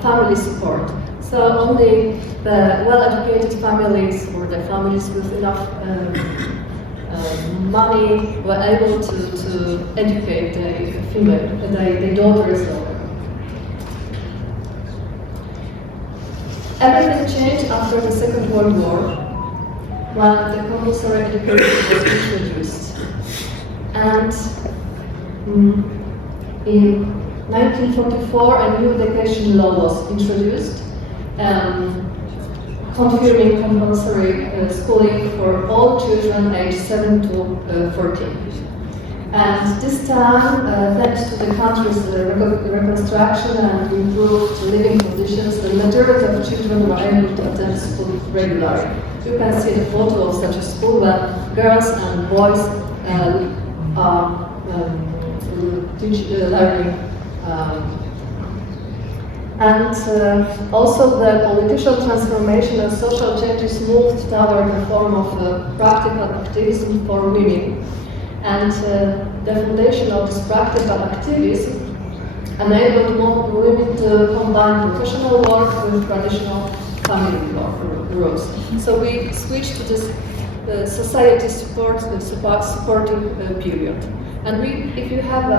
family support. So only the well-educated families or the families with enough money were able to educate their daughters. Everything changed after the Second World War, when the compulsory education was introduced. And in 1944, a new education law was introduced, confirming compulsory schooling for all children aged 7 to 14. And this time, thanks to the country's reconstruction and improved living conditions, the majority of children were able to attend school regularly. You can see the photo of such a school where girls and boys are learning. And also the political transformation and social changes moved toward a form of practical activism for women. And the foundation of this practical activism enabled more women to combine professional work with traditional family roles. So we switched to this society supporting period. And if you have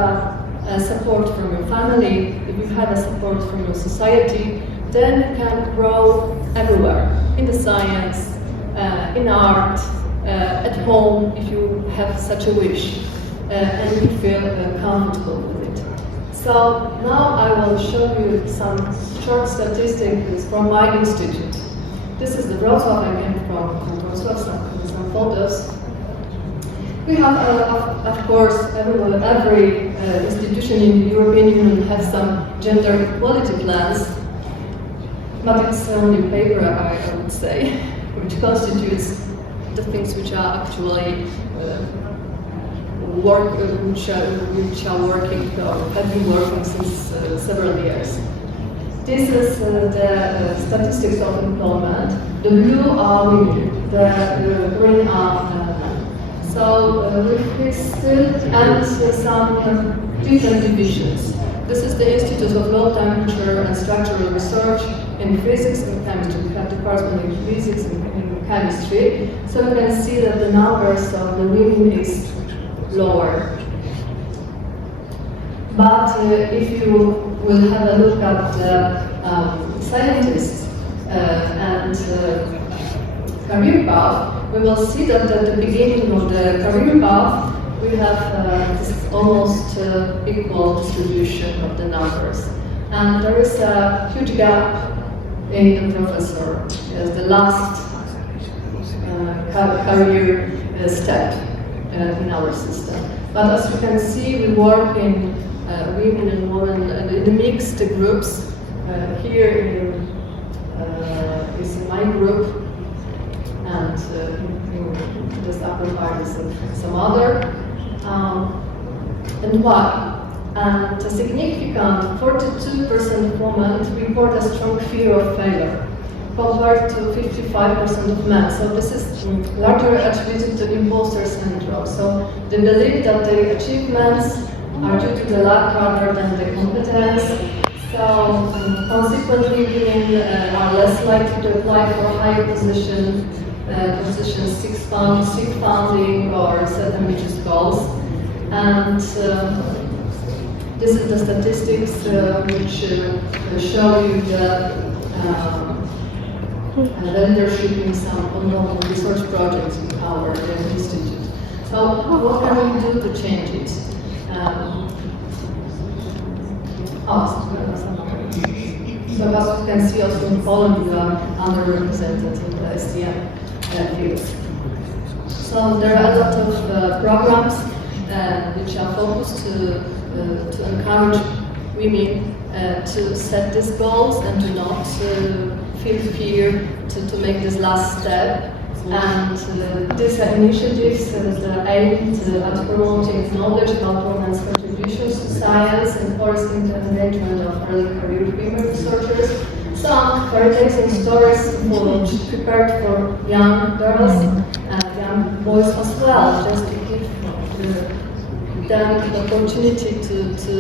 a support from your family, if you have a support from your society, then you can grow everywhere, in the science, in art, at home, if you have such a wish, and you feel comfortable with it. So now I will show you some short statistics from my institute. This is the Wrocław, I came from Wrocław, some photos. We have, of course, every institution in the European Union has some gender equality plans, but it's only paper, I would say, which constitutes the things which are actually which are working or have been working since several years. This is the statistics of employment. The blue are women, the green are men. So with this and some different divisions. This is the Institute of Low Temperature and Structural Research in Physics and Chemistry. We have department in Physics and Chemistry. So you can see that the numbers of the women is lower. But if you will have a look at the scientists and career path, we will see that at the beginning of the career path, we have this almost equal distribution of the numbers. And there is a huge gap in the professor as the last career step in our system. But as you can see, we work in women and women in the mixed groups. Here is my group, and in this upper part is some other. And why? And a significant 42% of women report a strong fear of failure, compared to 55% of men. So this is largely attributed to imposter syndrome. So they believe that their achievements are due to the luck rather than the competence. So consequently, women are less likely to apply for higher positions, seek funding, or set ambitious goals. And this is the statistics which show you the leadership in some ongoing research projects in our institute. So what can we do to change it? So as you can see, also in Poland, we are underrepresented in the STM fields. So there are a lot of programs which are focused to encourage women to set these goals and to not feel fear to make this last step. And these initiatives aim at promoting knowledge about women's contributions to science and fostering the engagement of early career female researchers. Some fairy tales and stories prepared for young girls and young boys as well, just to give them the opportunity to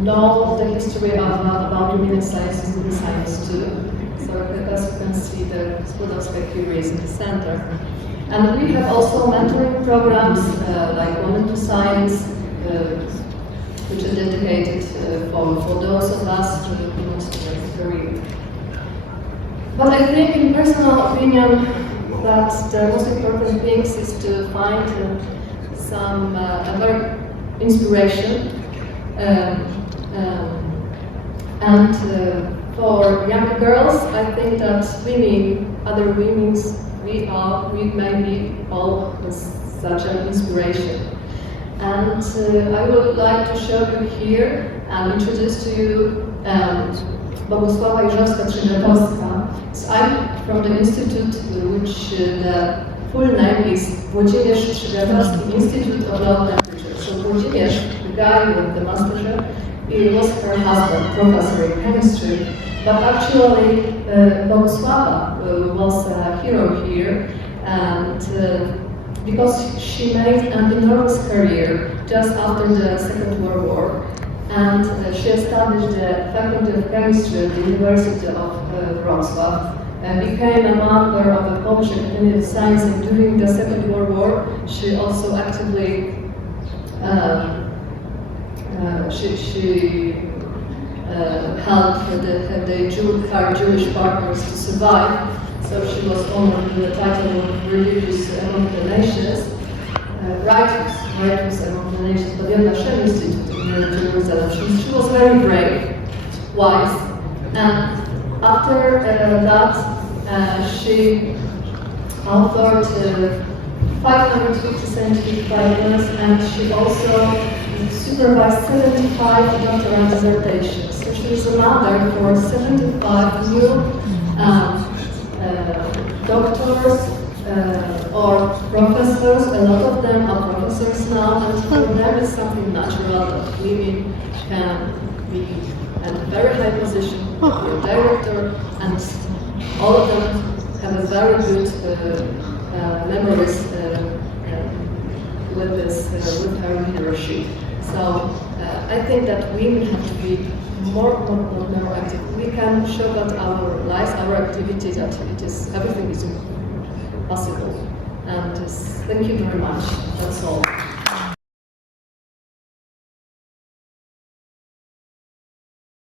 know the history about women in science and science too. So as you can see, the School of Specure is in the center. And we have also mentoring programs like Women to Science, which are dedicated for those of us who want to very But I think, in personal opinion, that the most important things is to find some other inspiration and for young girls, I think that other women, we may be all such an inspiration. And I would like to show you here and introduce to you Bogusława Jeżowska-Trzygatowska. So I'm from the institute, which the full name is Włodzimierz Trzygatowski Institute of Law and Literature. So Włodzimierz, the guy with the mustache, he was her husband, professor in chemistry. But actually, Bogusława was a hero here, and because she made an enormous career just after the Second World War. And she established the Faculty of Chemistry at the University of Wrocław and became a member of the Polish Academy of Science. And during the Second World War, she also actively helped her Jewish partners to survive. So she was honored with the title of Religious Among the Nations, Righteous Among the Nations, but the Hashem Institute in Jerusalem. She was very brave, wise, and after that she authored 550 scientific papers, and she also supervised 75 doctoral dissertations. So she was a mother for 75 new doctors or professors. A lot of them are professors now, and for them it's something natural that women can be at a very high position, be a director, and all of them have a very good memories with her leadership. So I think that women have to be more active. We can show that our lives, our activity, that everything is possible. And thank you very much. That's all.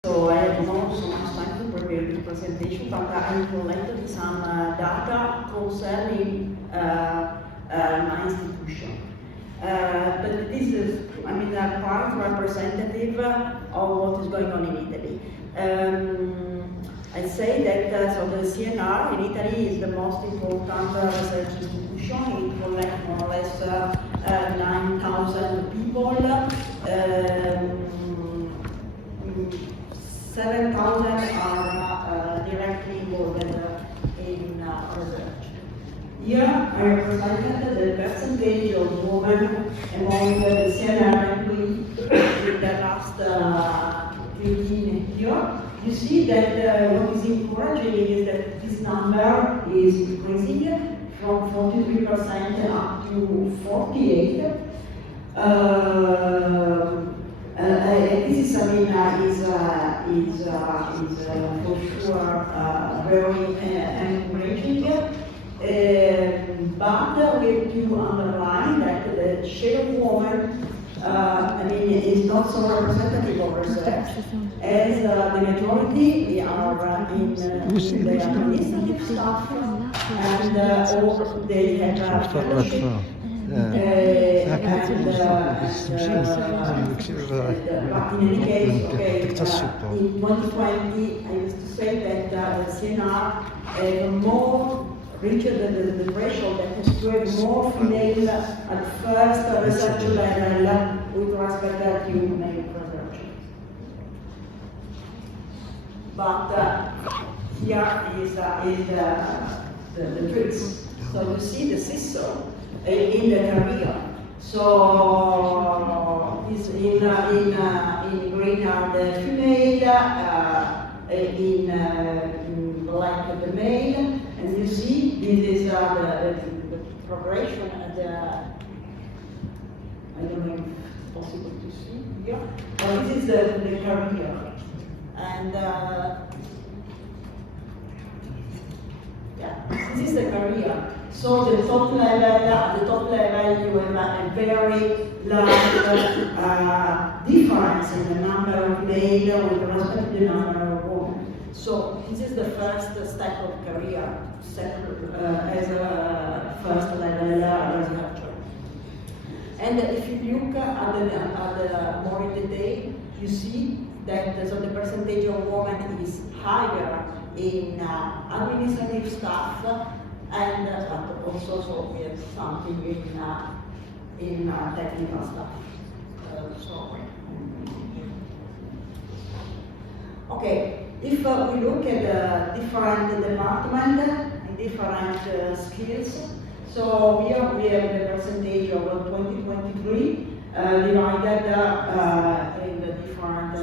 So I have not so much time to prepare this presentation, but I collected some data concerning my institution. But this is, quite representative of what is going on in Italy. I say that so the CNR in Italy is the most important research institution. It collects more or less 9,000 people. 7,000 are directly involved in research. Here I represented the percentage of women among the CNR employees in the last 15 years. You see that what is encouraging is that this number is increasing from 43% up to 48%. This is, for sure very encouraging. But we have to underline that the share of women is not so representative of research, as the majority are in the administrative staff, and or they have fellowship. But in any case, in 2020, I used to say that CNR more reached the threshold that is to have more female at first research level with respect to male research. But here is the tricks. So you see the seesaw in the career. So is in green are the female, in black the male, and you see this is the progression at the, I don't know if it's possible to see here, but this is the career, and this is the career. So the top level, at the top level, you have a very large difference in the number of male with respect to the number of women. So this is the first step of career, as a first level researcher. And if you look at the more in detail, you see that so the percentage of women is higher in administrative staff, and but also so we have something in technical staff. Okay, if we look at the different departments and different skills, so here we have the percentage of 2023 divided in the different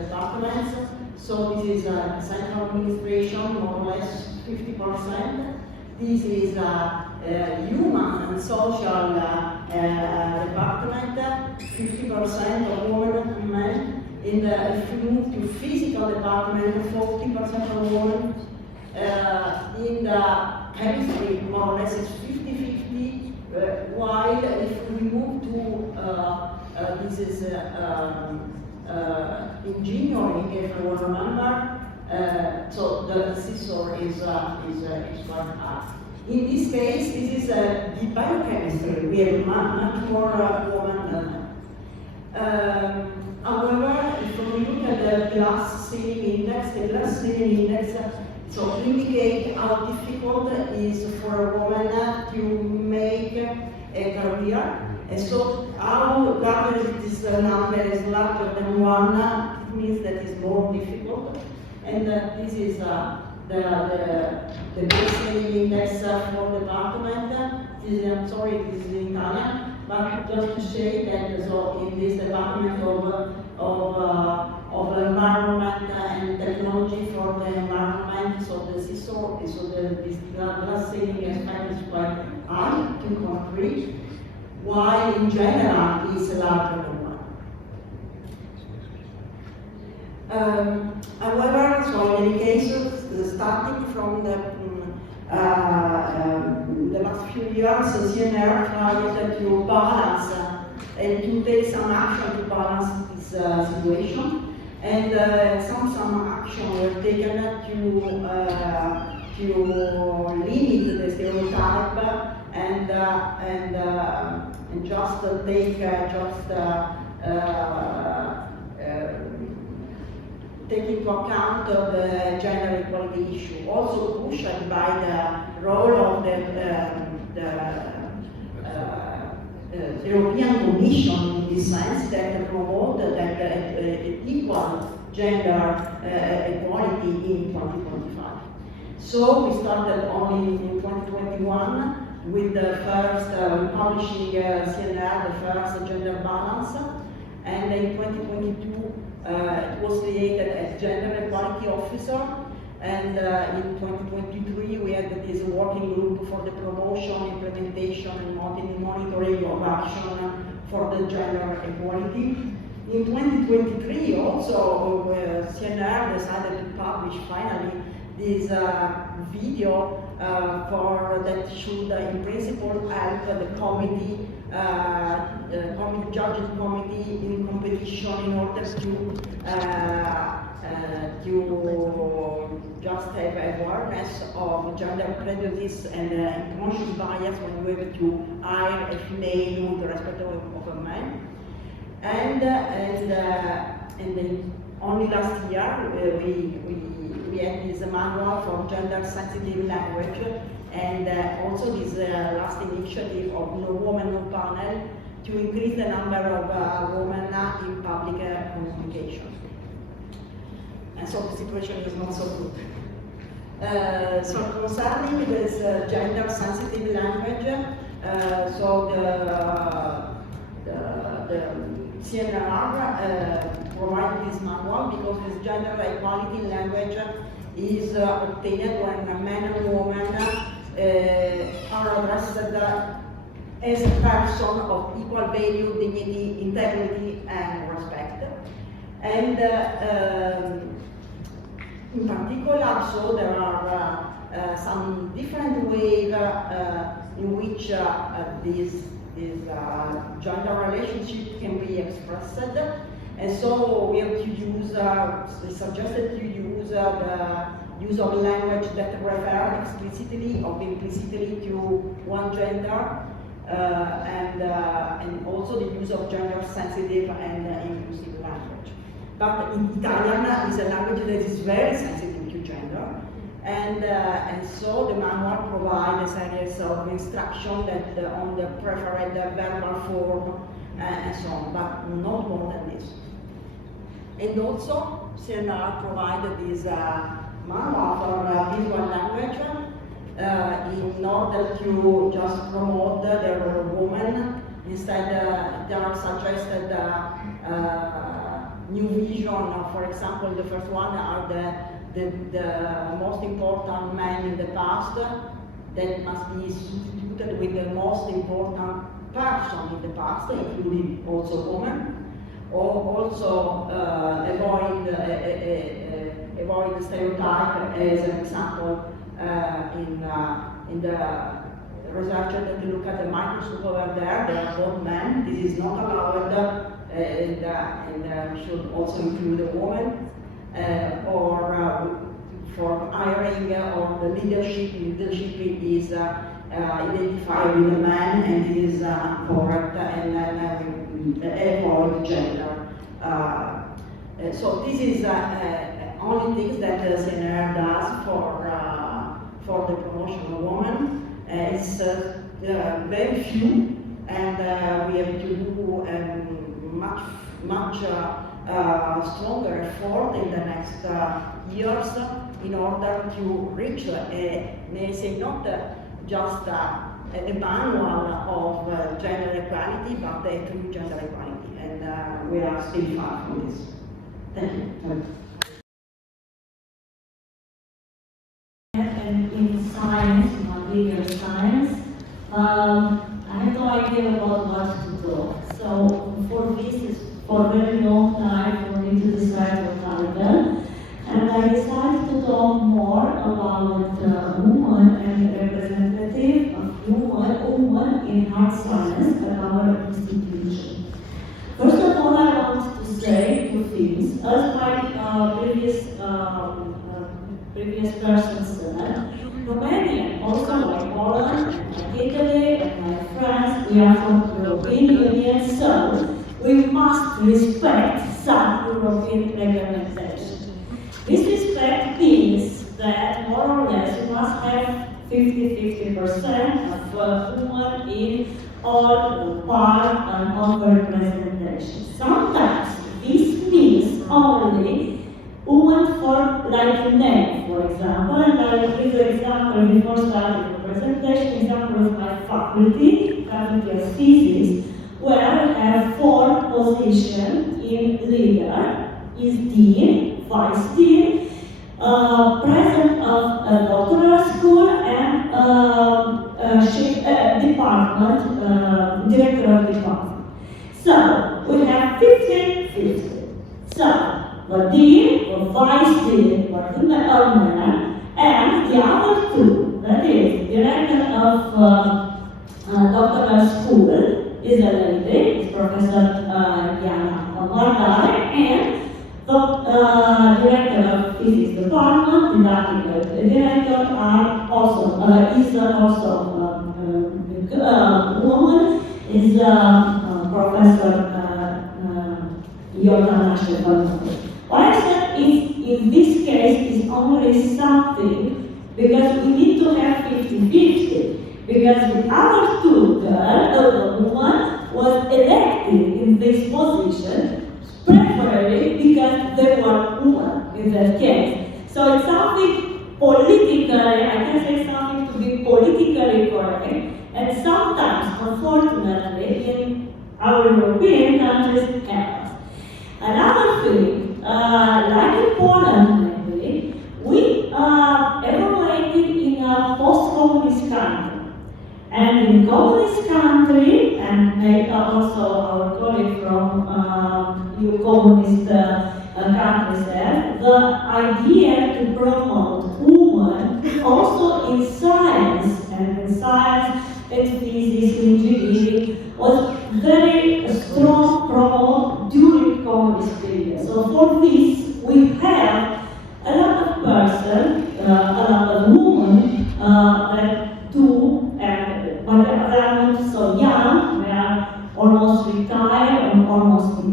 departments. So this is central administration, more or less 50%. This is human and social department, 50% of women and men. If we move to physical department, 40% of women. In the chemistry, more or less it's 50-50, while if we move to, this is engineering, if I remember, so the scissor is quite high. In this case, this is the biochemistry. We have much more women than men. However, if we look at the glass ceiling index, the glass ceiling index so indicate how difficult it is for a woman to make a career. And so how larger this number is larger than 1, it means that it's more difficult. And this is the basic index for department. I'm sorry, this is in Italian, but just to say that so in this department of environment and technology for the environment, so the CISO, so this glass ceiling aspect is quite high, 2.3, while in general is larger than 1. However, so in any case, starting from the last few years, CNR tried to balance and to take some action to balance this situation. And some action were taken to limit the stereotype and just take into account the gender equality issue. Also pushed by the role of the European Commission in this sense that promoted that equal gender equality in 2025. So we started only in 2021 with the first publishing CNR, the first gender balance, and in 2022 it was created as Gender Equality Officer, and in 2023 we had this working group for the promotion, implementation, and monitoring of action for the gender equality. In 2023 also CNR decided to publish finally this video that should in principle help the committee, judging committee in competition in order to just have awareness of gender prejudice and unconscious bias when we have to hire a female with respect of a man. And then only last year we had this manual for gender sensitive language, and also this last initiative of No Woman, No Panel to increase the number of women in public communication. And so the situation is not so good. So concerning this gender sensitive language, so the CNR provided this manual because this gender equality language is obtained when a man and woman are addressed as a person of equal value, dignity, integrity, and respect. And in particular, so there are some different ways in which this gender relationship can be expressed. And so we have to use, they suggested to use the use of language that refer explicitly or implicitly to one gender, and also the use of gender-sensitive and inclusive language. But in Italian is a language that is very sensitive to gender, and so the manual provides a series of instructions that on the preferred verbal form and so on, but not more than this. And also, CNR provided this manual for visual language in order to just promote the woman. Instead, there are suggested new vision. For example, the first one are the most important men in the past that must be substituted with the most important person in the past, including also women. Or also avoid the stereotype as an example in the researcher that look at the microscope over there. They are both men. This is not allowed, and should also include a woman. Or for hiring or the leadership is identified with a man and is correct and avoid gender. So this is only things that the CNR does for the promotion of women. It's very few, and we have to do much stronger effort in the next years in order to reach may I say not just a manual of gender equality, but a true gender equality, and we are still far from this. Thank you. And in science, material science, I have no idea about what to do. So for this is for a very long time for me to decide what I do. And I decided to talk more about women and representative of women in hard science at our institution. First of all, I want to say two things. As my previous person said, Romania, also like Poland, and like Italy, and like France, we are from the European Union, so we must respect some European regulations. This respect means that more or less we must have 50% of women in all part and all representation. Sometimes this means only women for like a name, for example, and I will give an example before starting the presentation, example of my faculty of physics, where I have 4 positions in leader, is dean, vice dean, president of a doctoral school, and department, director of department. So we have 50-50. So the dean or vice dean were men, and the other 2, that is, director of doctoral school is a lady, is Professor Diana Mardare, and the director of physics department, didactic director, are also is also woman, is Professor Jordana Shevchenko. Why I said in this case is only something because we need to have 50-50. Because the other 2 girls, the woman was elected in this position, preferably because they were women in that case. So it's something politically, I can say something to be politically correct, and sometimes, unfortunately, in our European countries happens. Another thing, like in Poland maybe, we evaluated in a post-communist country. And in communist country, and also our colleague from new communist countries there, the idea to promote women also in science and physics, engineering was very strong promoted during communist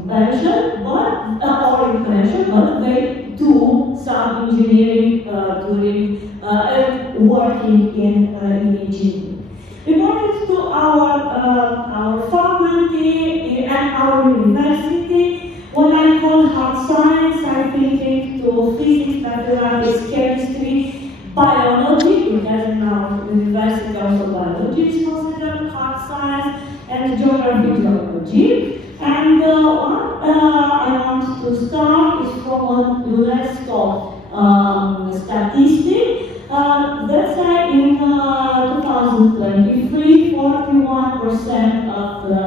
invention, or invention, but they do some engineering during working in engineering. According to our faculty and our university, what I call hard science, I think to physics, mathematics, chemistry, biology, because in our university also biology is considered hard science, and geography, geology. And what I want to start is from a UNESCO statistic. Let's say in 2023, 41% of the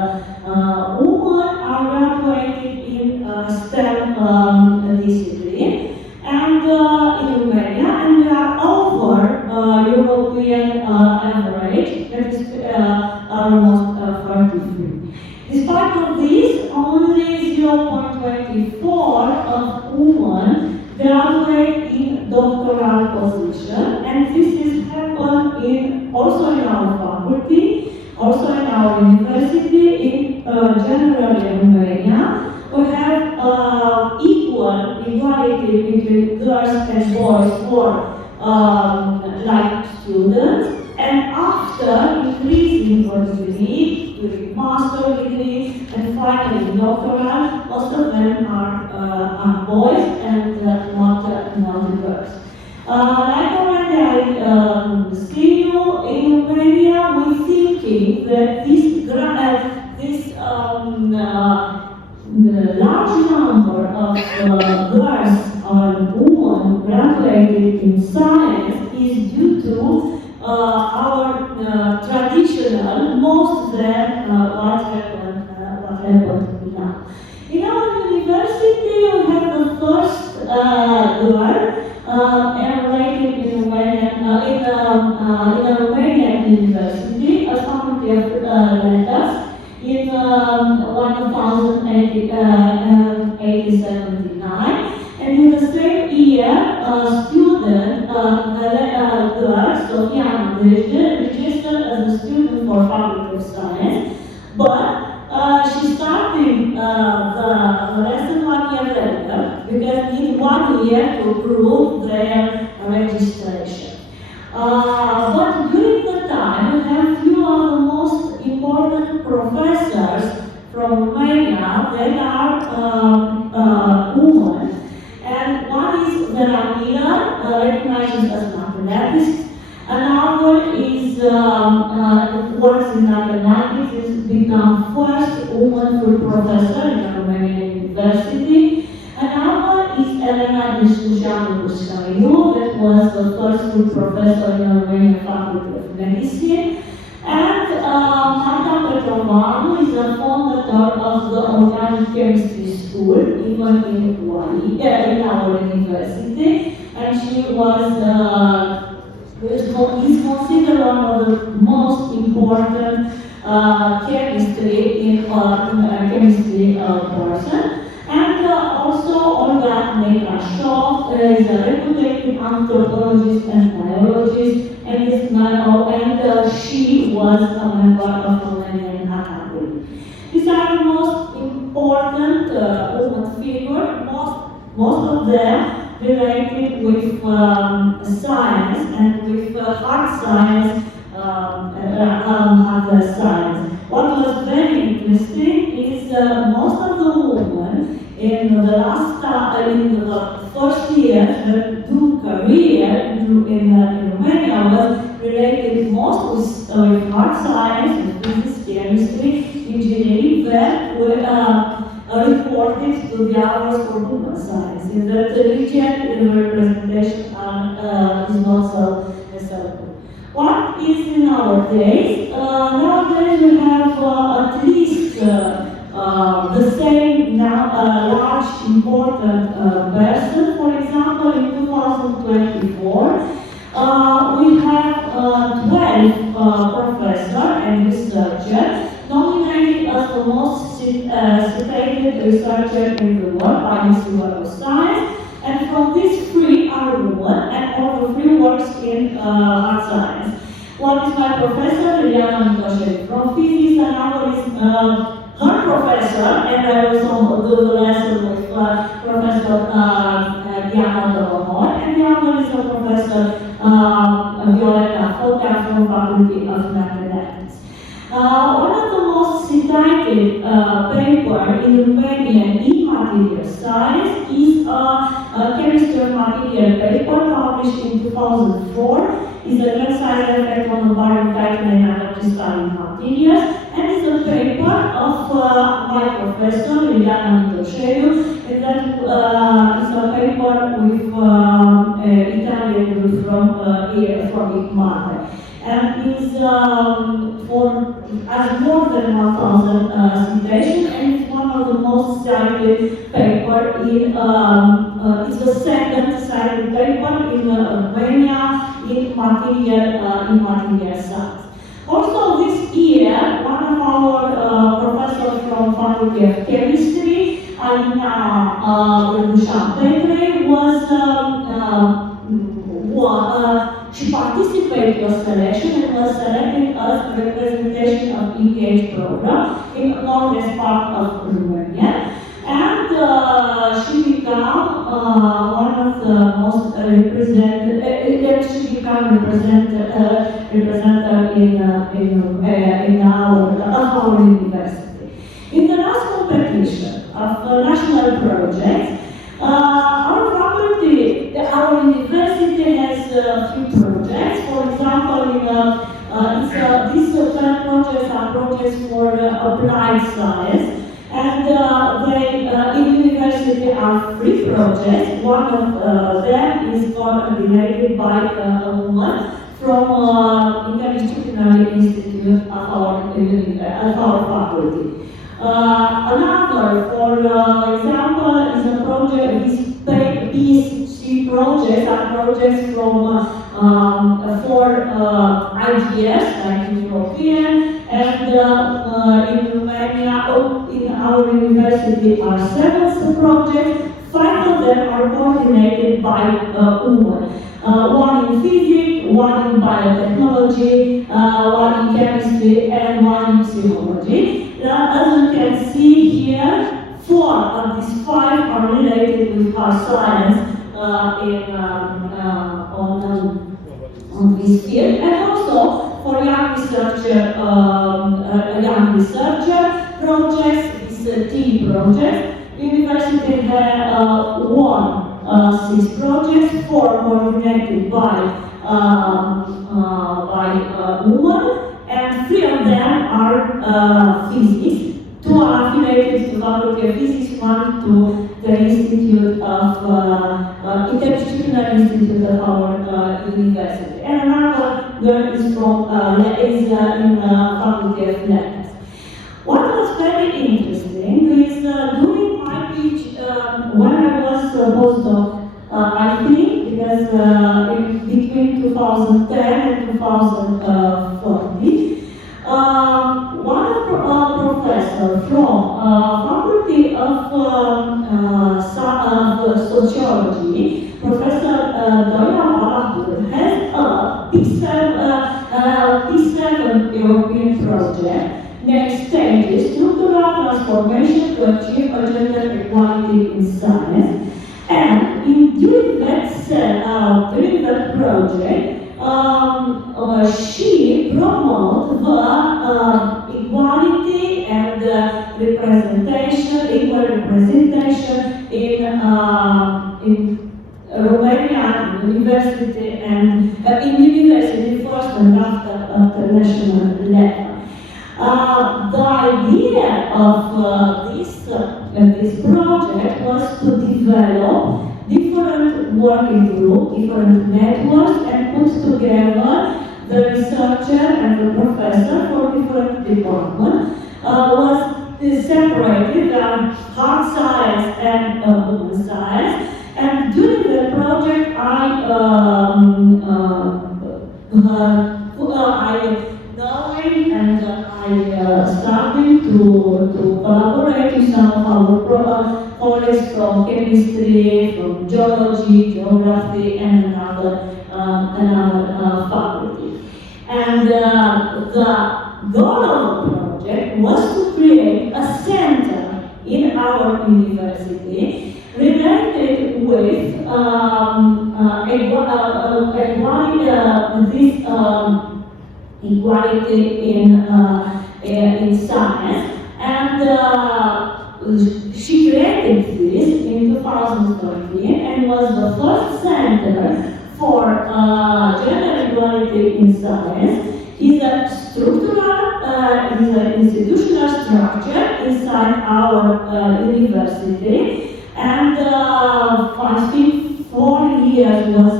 women are graduated in STEM discipline, and in Romania, and we are over European average, that is almost 43. Despite of this, only 0.24 of women graduate in doctoral position, and this is happened also in our faculty, also in our university, in general in Romania. We have equality between girls and boys for like students, and after increasing for degree, with master degree, and finally doctoral, most of them are boys and not girls. Like already I see you in Romania, we're thinking that this large number of girls and women who graduated in science is due to our traditional, most of them, what happened now. In our university, we have the first girl enrolled in a Romanian university, a faculty of letters, in 1879, and in the same year, a student, girl, Sofia, registered as a student for Faculty of Science, but she started the lesson 1 year later, because in 1 year to prove their registration. But during the time, we have few of the most important professors from Romania that are women. And one is Vera Miller, recognized as mathematics. Another is works in mathematics, has become first woman full professor in a Romanian university. Another is Elena Discușanu-Buscariu, that was the first full professor in the Romanian Faculty of Medicine. And Marta Petrovanu is a founder of the Organic Chemistry School, even in our university, and she is considered one of the most important chemistry in chemistry person. And also Olga Nekrashov is a reputed anthropologist and biologist, and she was a member of the Romanian Academy. These are the most important women figures, most of them related with science and with hard science, hard science. What was very interesting is most of the women in the first year that do career in Romania was related most with hard science, with physics, chemistry, engineering, that were reported to the hours for human science. In that region, the representation is not so good. What is in nowadays? Nowadays we have at least the same large important person. For example, in 2024, we have 12 professors and researchers nominated as the most citated researcher in the world by the Institute of Science, and from these 3 are women, and all the 3 works in hard science. One is my professor, Liliana Mitoșević, from physics, and another is her professor, and I was on the Diana Dolomoy, and the other is Professor Violeta Fota from Faculty of Mathematics. One of the most cited paper in Romanian in material science is a chemistry of material paper published in 2004. It's a grand size effect on the barren tightening and crystalline materials, and it's a paper of my professor, Liliana Mitoșeviu, and that is a paper with Italian group from ISyDMA'9. And is has more than 1,000 citations, and it's one of the most cited paper in. It's the second cited paper in Romania in material science. Also this year, one of our professors from Faculty of Chemistry, Alina Rădușan-Petre, she participated in the selection and was selected as representation of engaged program in northern part of Romania. And she became one of the most represented in our university. In the last competition of national projects, our faculty, our university has a few projects. For example, these 10 projects are projects for applied science. And in university are 3 projects. One of them is coordinated by a woman from Interdisciplinary Institute of our faculty. Another, for example, is a project, these projects are projects from for ideas, like European, and in Romania, in our university are 7 projects. 5 of them are coordinated by women. One in physics, one in biotechnology, one in chemistry, and one in psychology. As you can see here, 4 of these 5 are related with our science on this field, and also for young researcher projects, these team projects. University had won 6 projects, 4 coordinated by women, and 3 of them are physics. 2 are affiliated to the Faculty of Physics, 1 to the Institute of Interdisciplinary Institute of our university, and another girl is from in Faculty of Letters. What was very interesting is during my PhD, when I was postdoc, I think, because between 2010 and 2014, one professor from Faculty of Sociology, Professor Doina Bahadur, has a P7 European project next stages, structural transformation to achieve a gender equality in science. And during that project, she promoted the equality and equal representation in Romanian university and in university first and after national level. The idea of this project was to develop different working groups, different networks, and put together the researcher and the professor for different departments. Was separated on hard science and women science. And during the project, I knowing and I started to collaborate with some of our colleagues from chemistry, from geology, geography, and another faculty. And the goal of the project was to create a center in our university related with equality in science, and she created this in 2013 and was the first center for gender equality in science. Is a structural, is an institutional structure inside our university, and I think 2 years was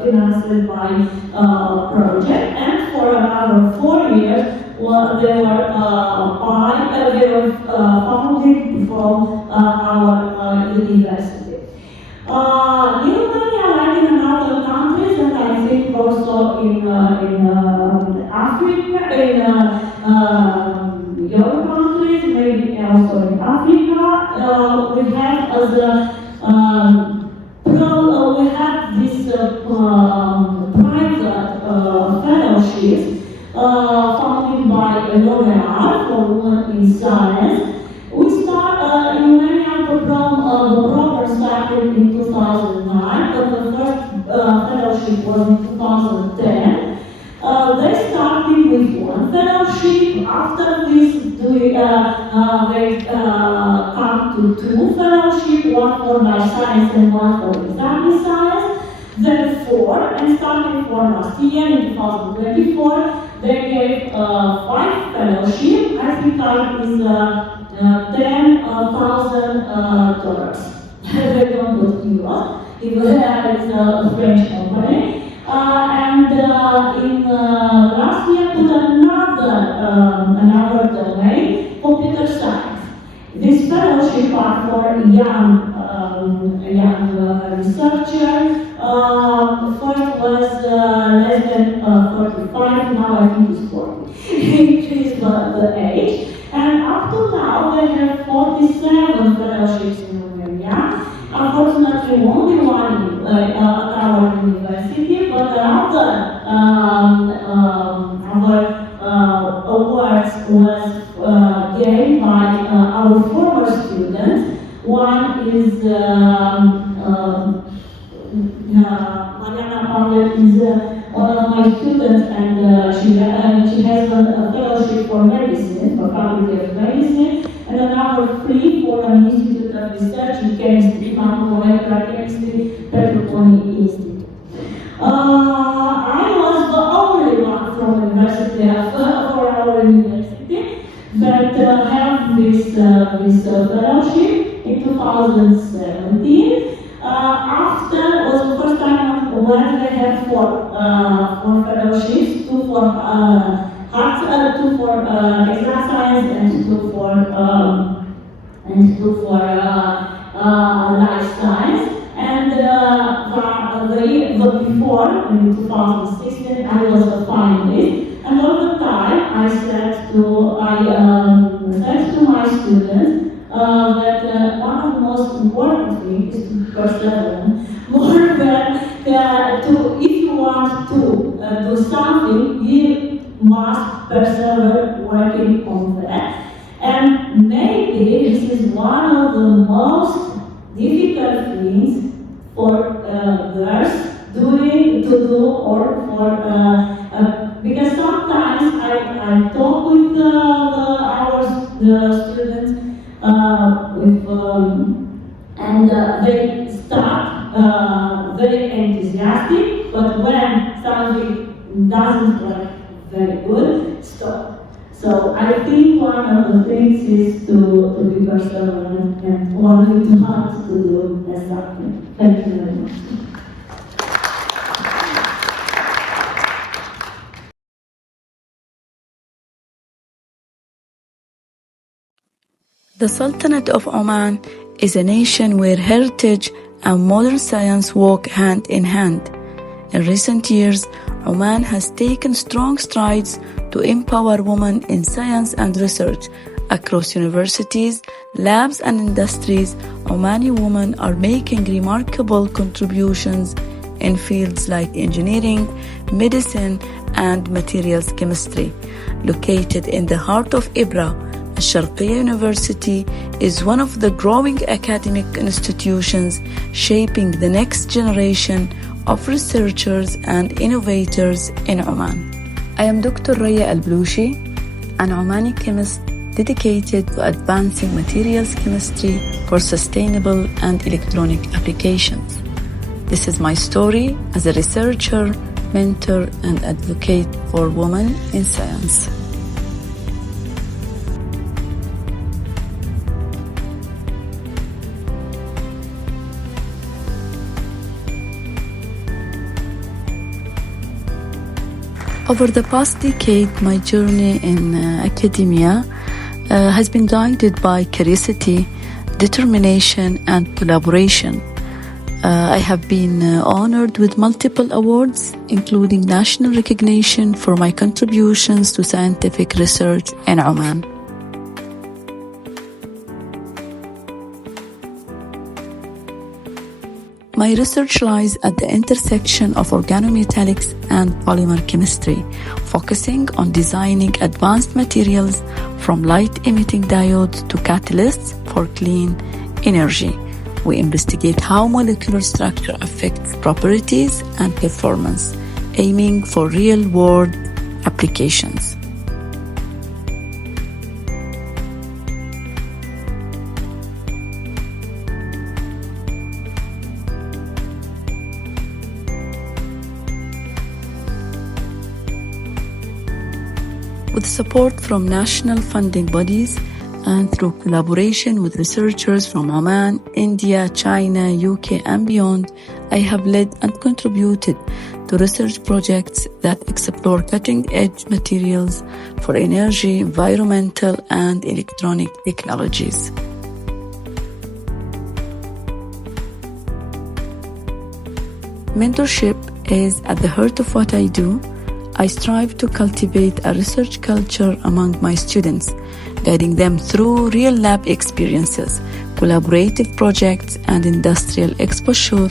financed by project, and for another 4 years they were founded from our university. In Romania, like in other countries, and I think also in Africa, in Europe countries, maybe also in Africa, we have as a we have this private fellowships founded by L'Oréal for women in science. We start in Romania the program started in 2009, but the first fellowship was in 2010. They started with one fellowship. After this, they come to two fellowships, one for life science and one for exactly science. Then 4, and starting from last year in 2024, they gave 5 fellowships. I think that is $10,000. They don't put euros. It's a French company. And in last year put another domain, computer science. This fellowship are for young researchers. First was less than 45, now I think it's 40. Increased the age. And up to now, they have 47 fellowships in Romania. Unfortunately, only one at our university, but other awards was gained by our former students. One is Mariana Pavel is one of my students, and she has a fellowship for medicine, for Faculty of Medicine, and another 3 for an Institute of Research in Chemistry, Molecular Chemistry, Petropony Institute. I was the only one from university, for our university, that have this fellowship in 2017. After was the first time when they had 4 fellowships, 2 for arts, 2 for exact science, and 2 for life science. And the year before, in 2016, I was a finalist. And all the time, I said to my students that one of the most important things is to be perseverant. More than if you want to do something, you must persevere working on that. And maybe this is one of the most difficult things for girls to do, or for because sometimes I talk with the students and they start very enthusiastic, but when something doesn't work very good, stop. So I think one of the things is to be perseverant and wanting to want to do exactly. Thank you very much. The Sultanate of Oman is a nation where heritage and modern science walk hand in hand. In recent years, Oman has taken strong strides to empower women in science and research. Across universities, labs, and industries, Omani women are making remarkable contributions in fields like engineering, medicine, and materials chemistry. Located in the heart of Ibra, a Al-Sharqiya University is one of the growing academic institutions shaping the next generation of researchers and innovators in Oman. I am Dr. Raya Al-Blushi, an Omani chemist dedicated to advancing materials chemistry for sustainable and electronic applications. This is my story as a researcher, mentor, and advocate for women in science. Over the past decade, my journey in academia has been guided by curiosity, determination, and collaboration. I have been honored with multiple awards, including national recognition for my contributions to scientific research in Oman. My research lies at the intersection of organometallics and polymer chemistry, focusing on designing advanced materials from light-emitting diodes to catalysts for clean energy. We investigate how molecular structure affects properties and performance, aiming for real-world applications. With support from national funding bodies and through collaboration with researchers from Oman, India, China, UK, and beyond, I have led and contributed to research projects that explore cutting-edge materials for energy, environmental, and electronic technologies. Mentorship is at the heart of what I do. I strive to cultivate a research culture among my students, guiding them through real lab experiences, collaborative projects, and industrial exposure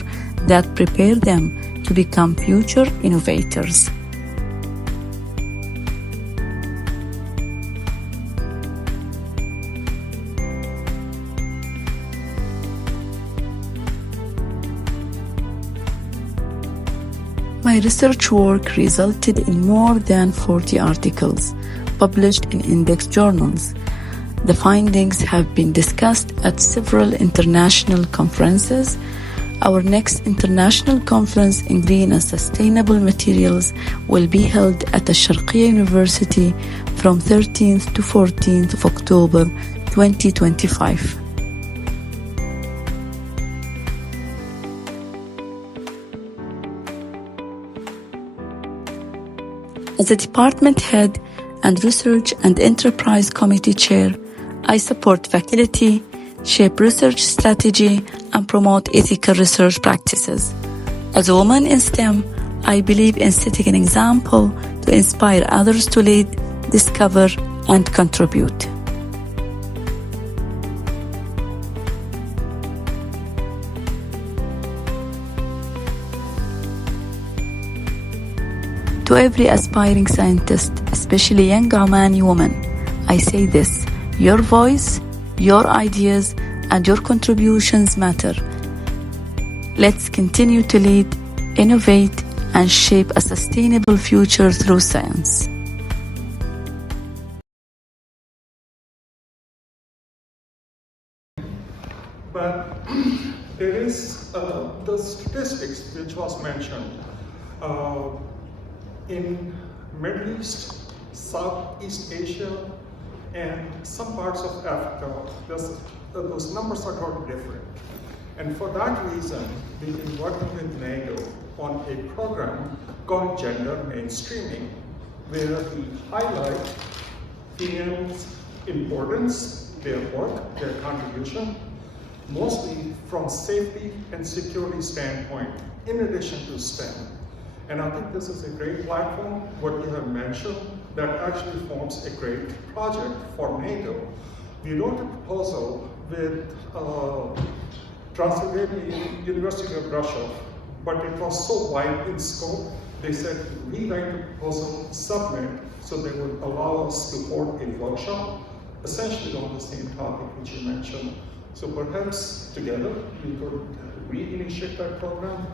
that prepare them to become future innovators. My research work resulted in more than 40 articles published in index journals. The findings have been discussed at several international conferences. Our next international conference in green and sustainable materials will be held at Al-Sharqiya University from 13th to 14th of October 2025. As a department head and research and enterprise committee chair, I support faculty, shape research strategy, and promote ethical research practices. As a woman in STEM, I believe in setting an example to inspire others to lead, discover, and contribute. To every aspiring scientist, especially young Omani women, I say this: your voice, your ideas, and your contributions matter. Let's continue to lead, innovate, and shape a sustainable future through science. But there is the statistics which was mentioned. In Middle East, Southeast Asia, and some parts of Africa, those numbers are totally different. And for that reason, we've been working with NATO on a program called Gender Mainstreaming, where we highlight females' importance, their work, their contribution, mostly from safety and security standpoint, in addition to STEM. And I think this is a great platform, what you have mentioned, that actually forms a great project for NATO. We wrote a proposal with Transylvania University of Russia, but it was so wide in scope, they said, rewrite the proposal, submit, so they would allow us to hold a workshop essentially on the same topic which you mentioned. So perhaps together we could reinitiate that program,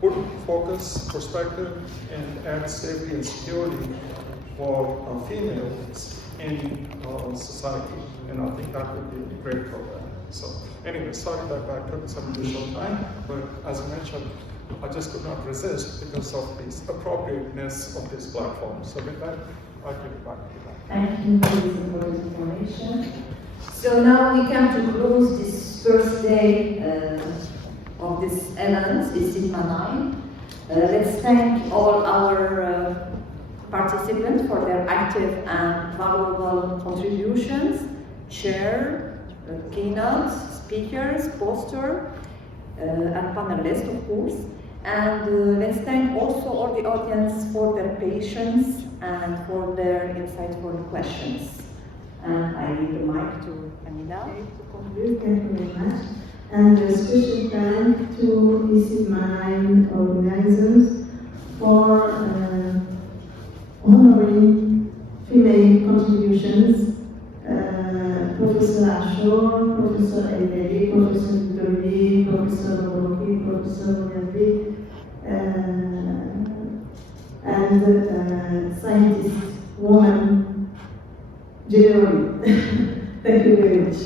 put focus, perspective, and add safety and security for females in society. And I think that would be a great program. So anyway, sorry that I took some additional time, but as I mentioned, I just could not resist because of the appropriateness of this platform. So with that, I'll give it back to you. Thank you for this important information. So now we come to close this first day of this event, ISyDMA'9. Let's thank all our participants for their active and valuable contributions, chair, keynotes, speakers, poster, and panelists, of course. And let's thank also all the audience for their patience and for their insightful questions. And I leave the mic to Amina. To conclude, thank you very much. And a special thank to ISyDMA'9 organizers for honoring female contributions. Professor Ashur, Professor El-Bedi, Professor Dori, Professor Moroki, Professor Yabi, and scientist woman generally. Thank you very much.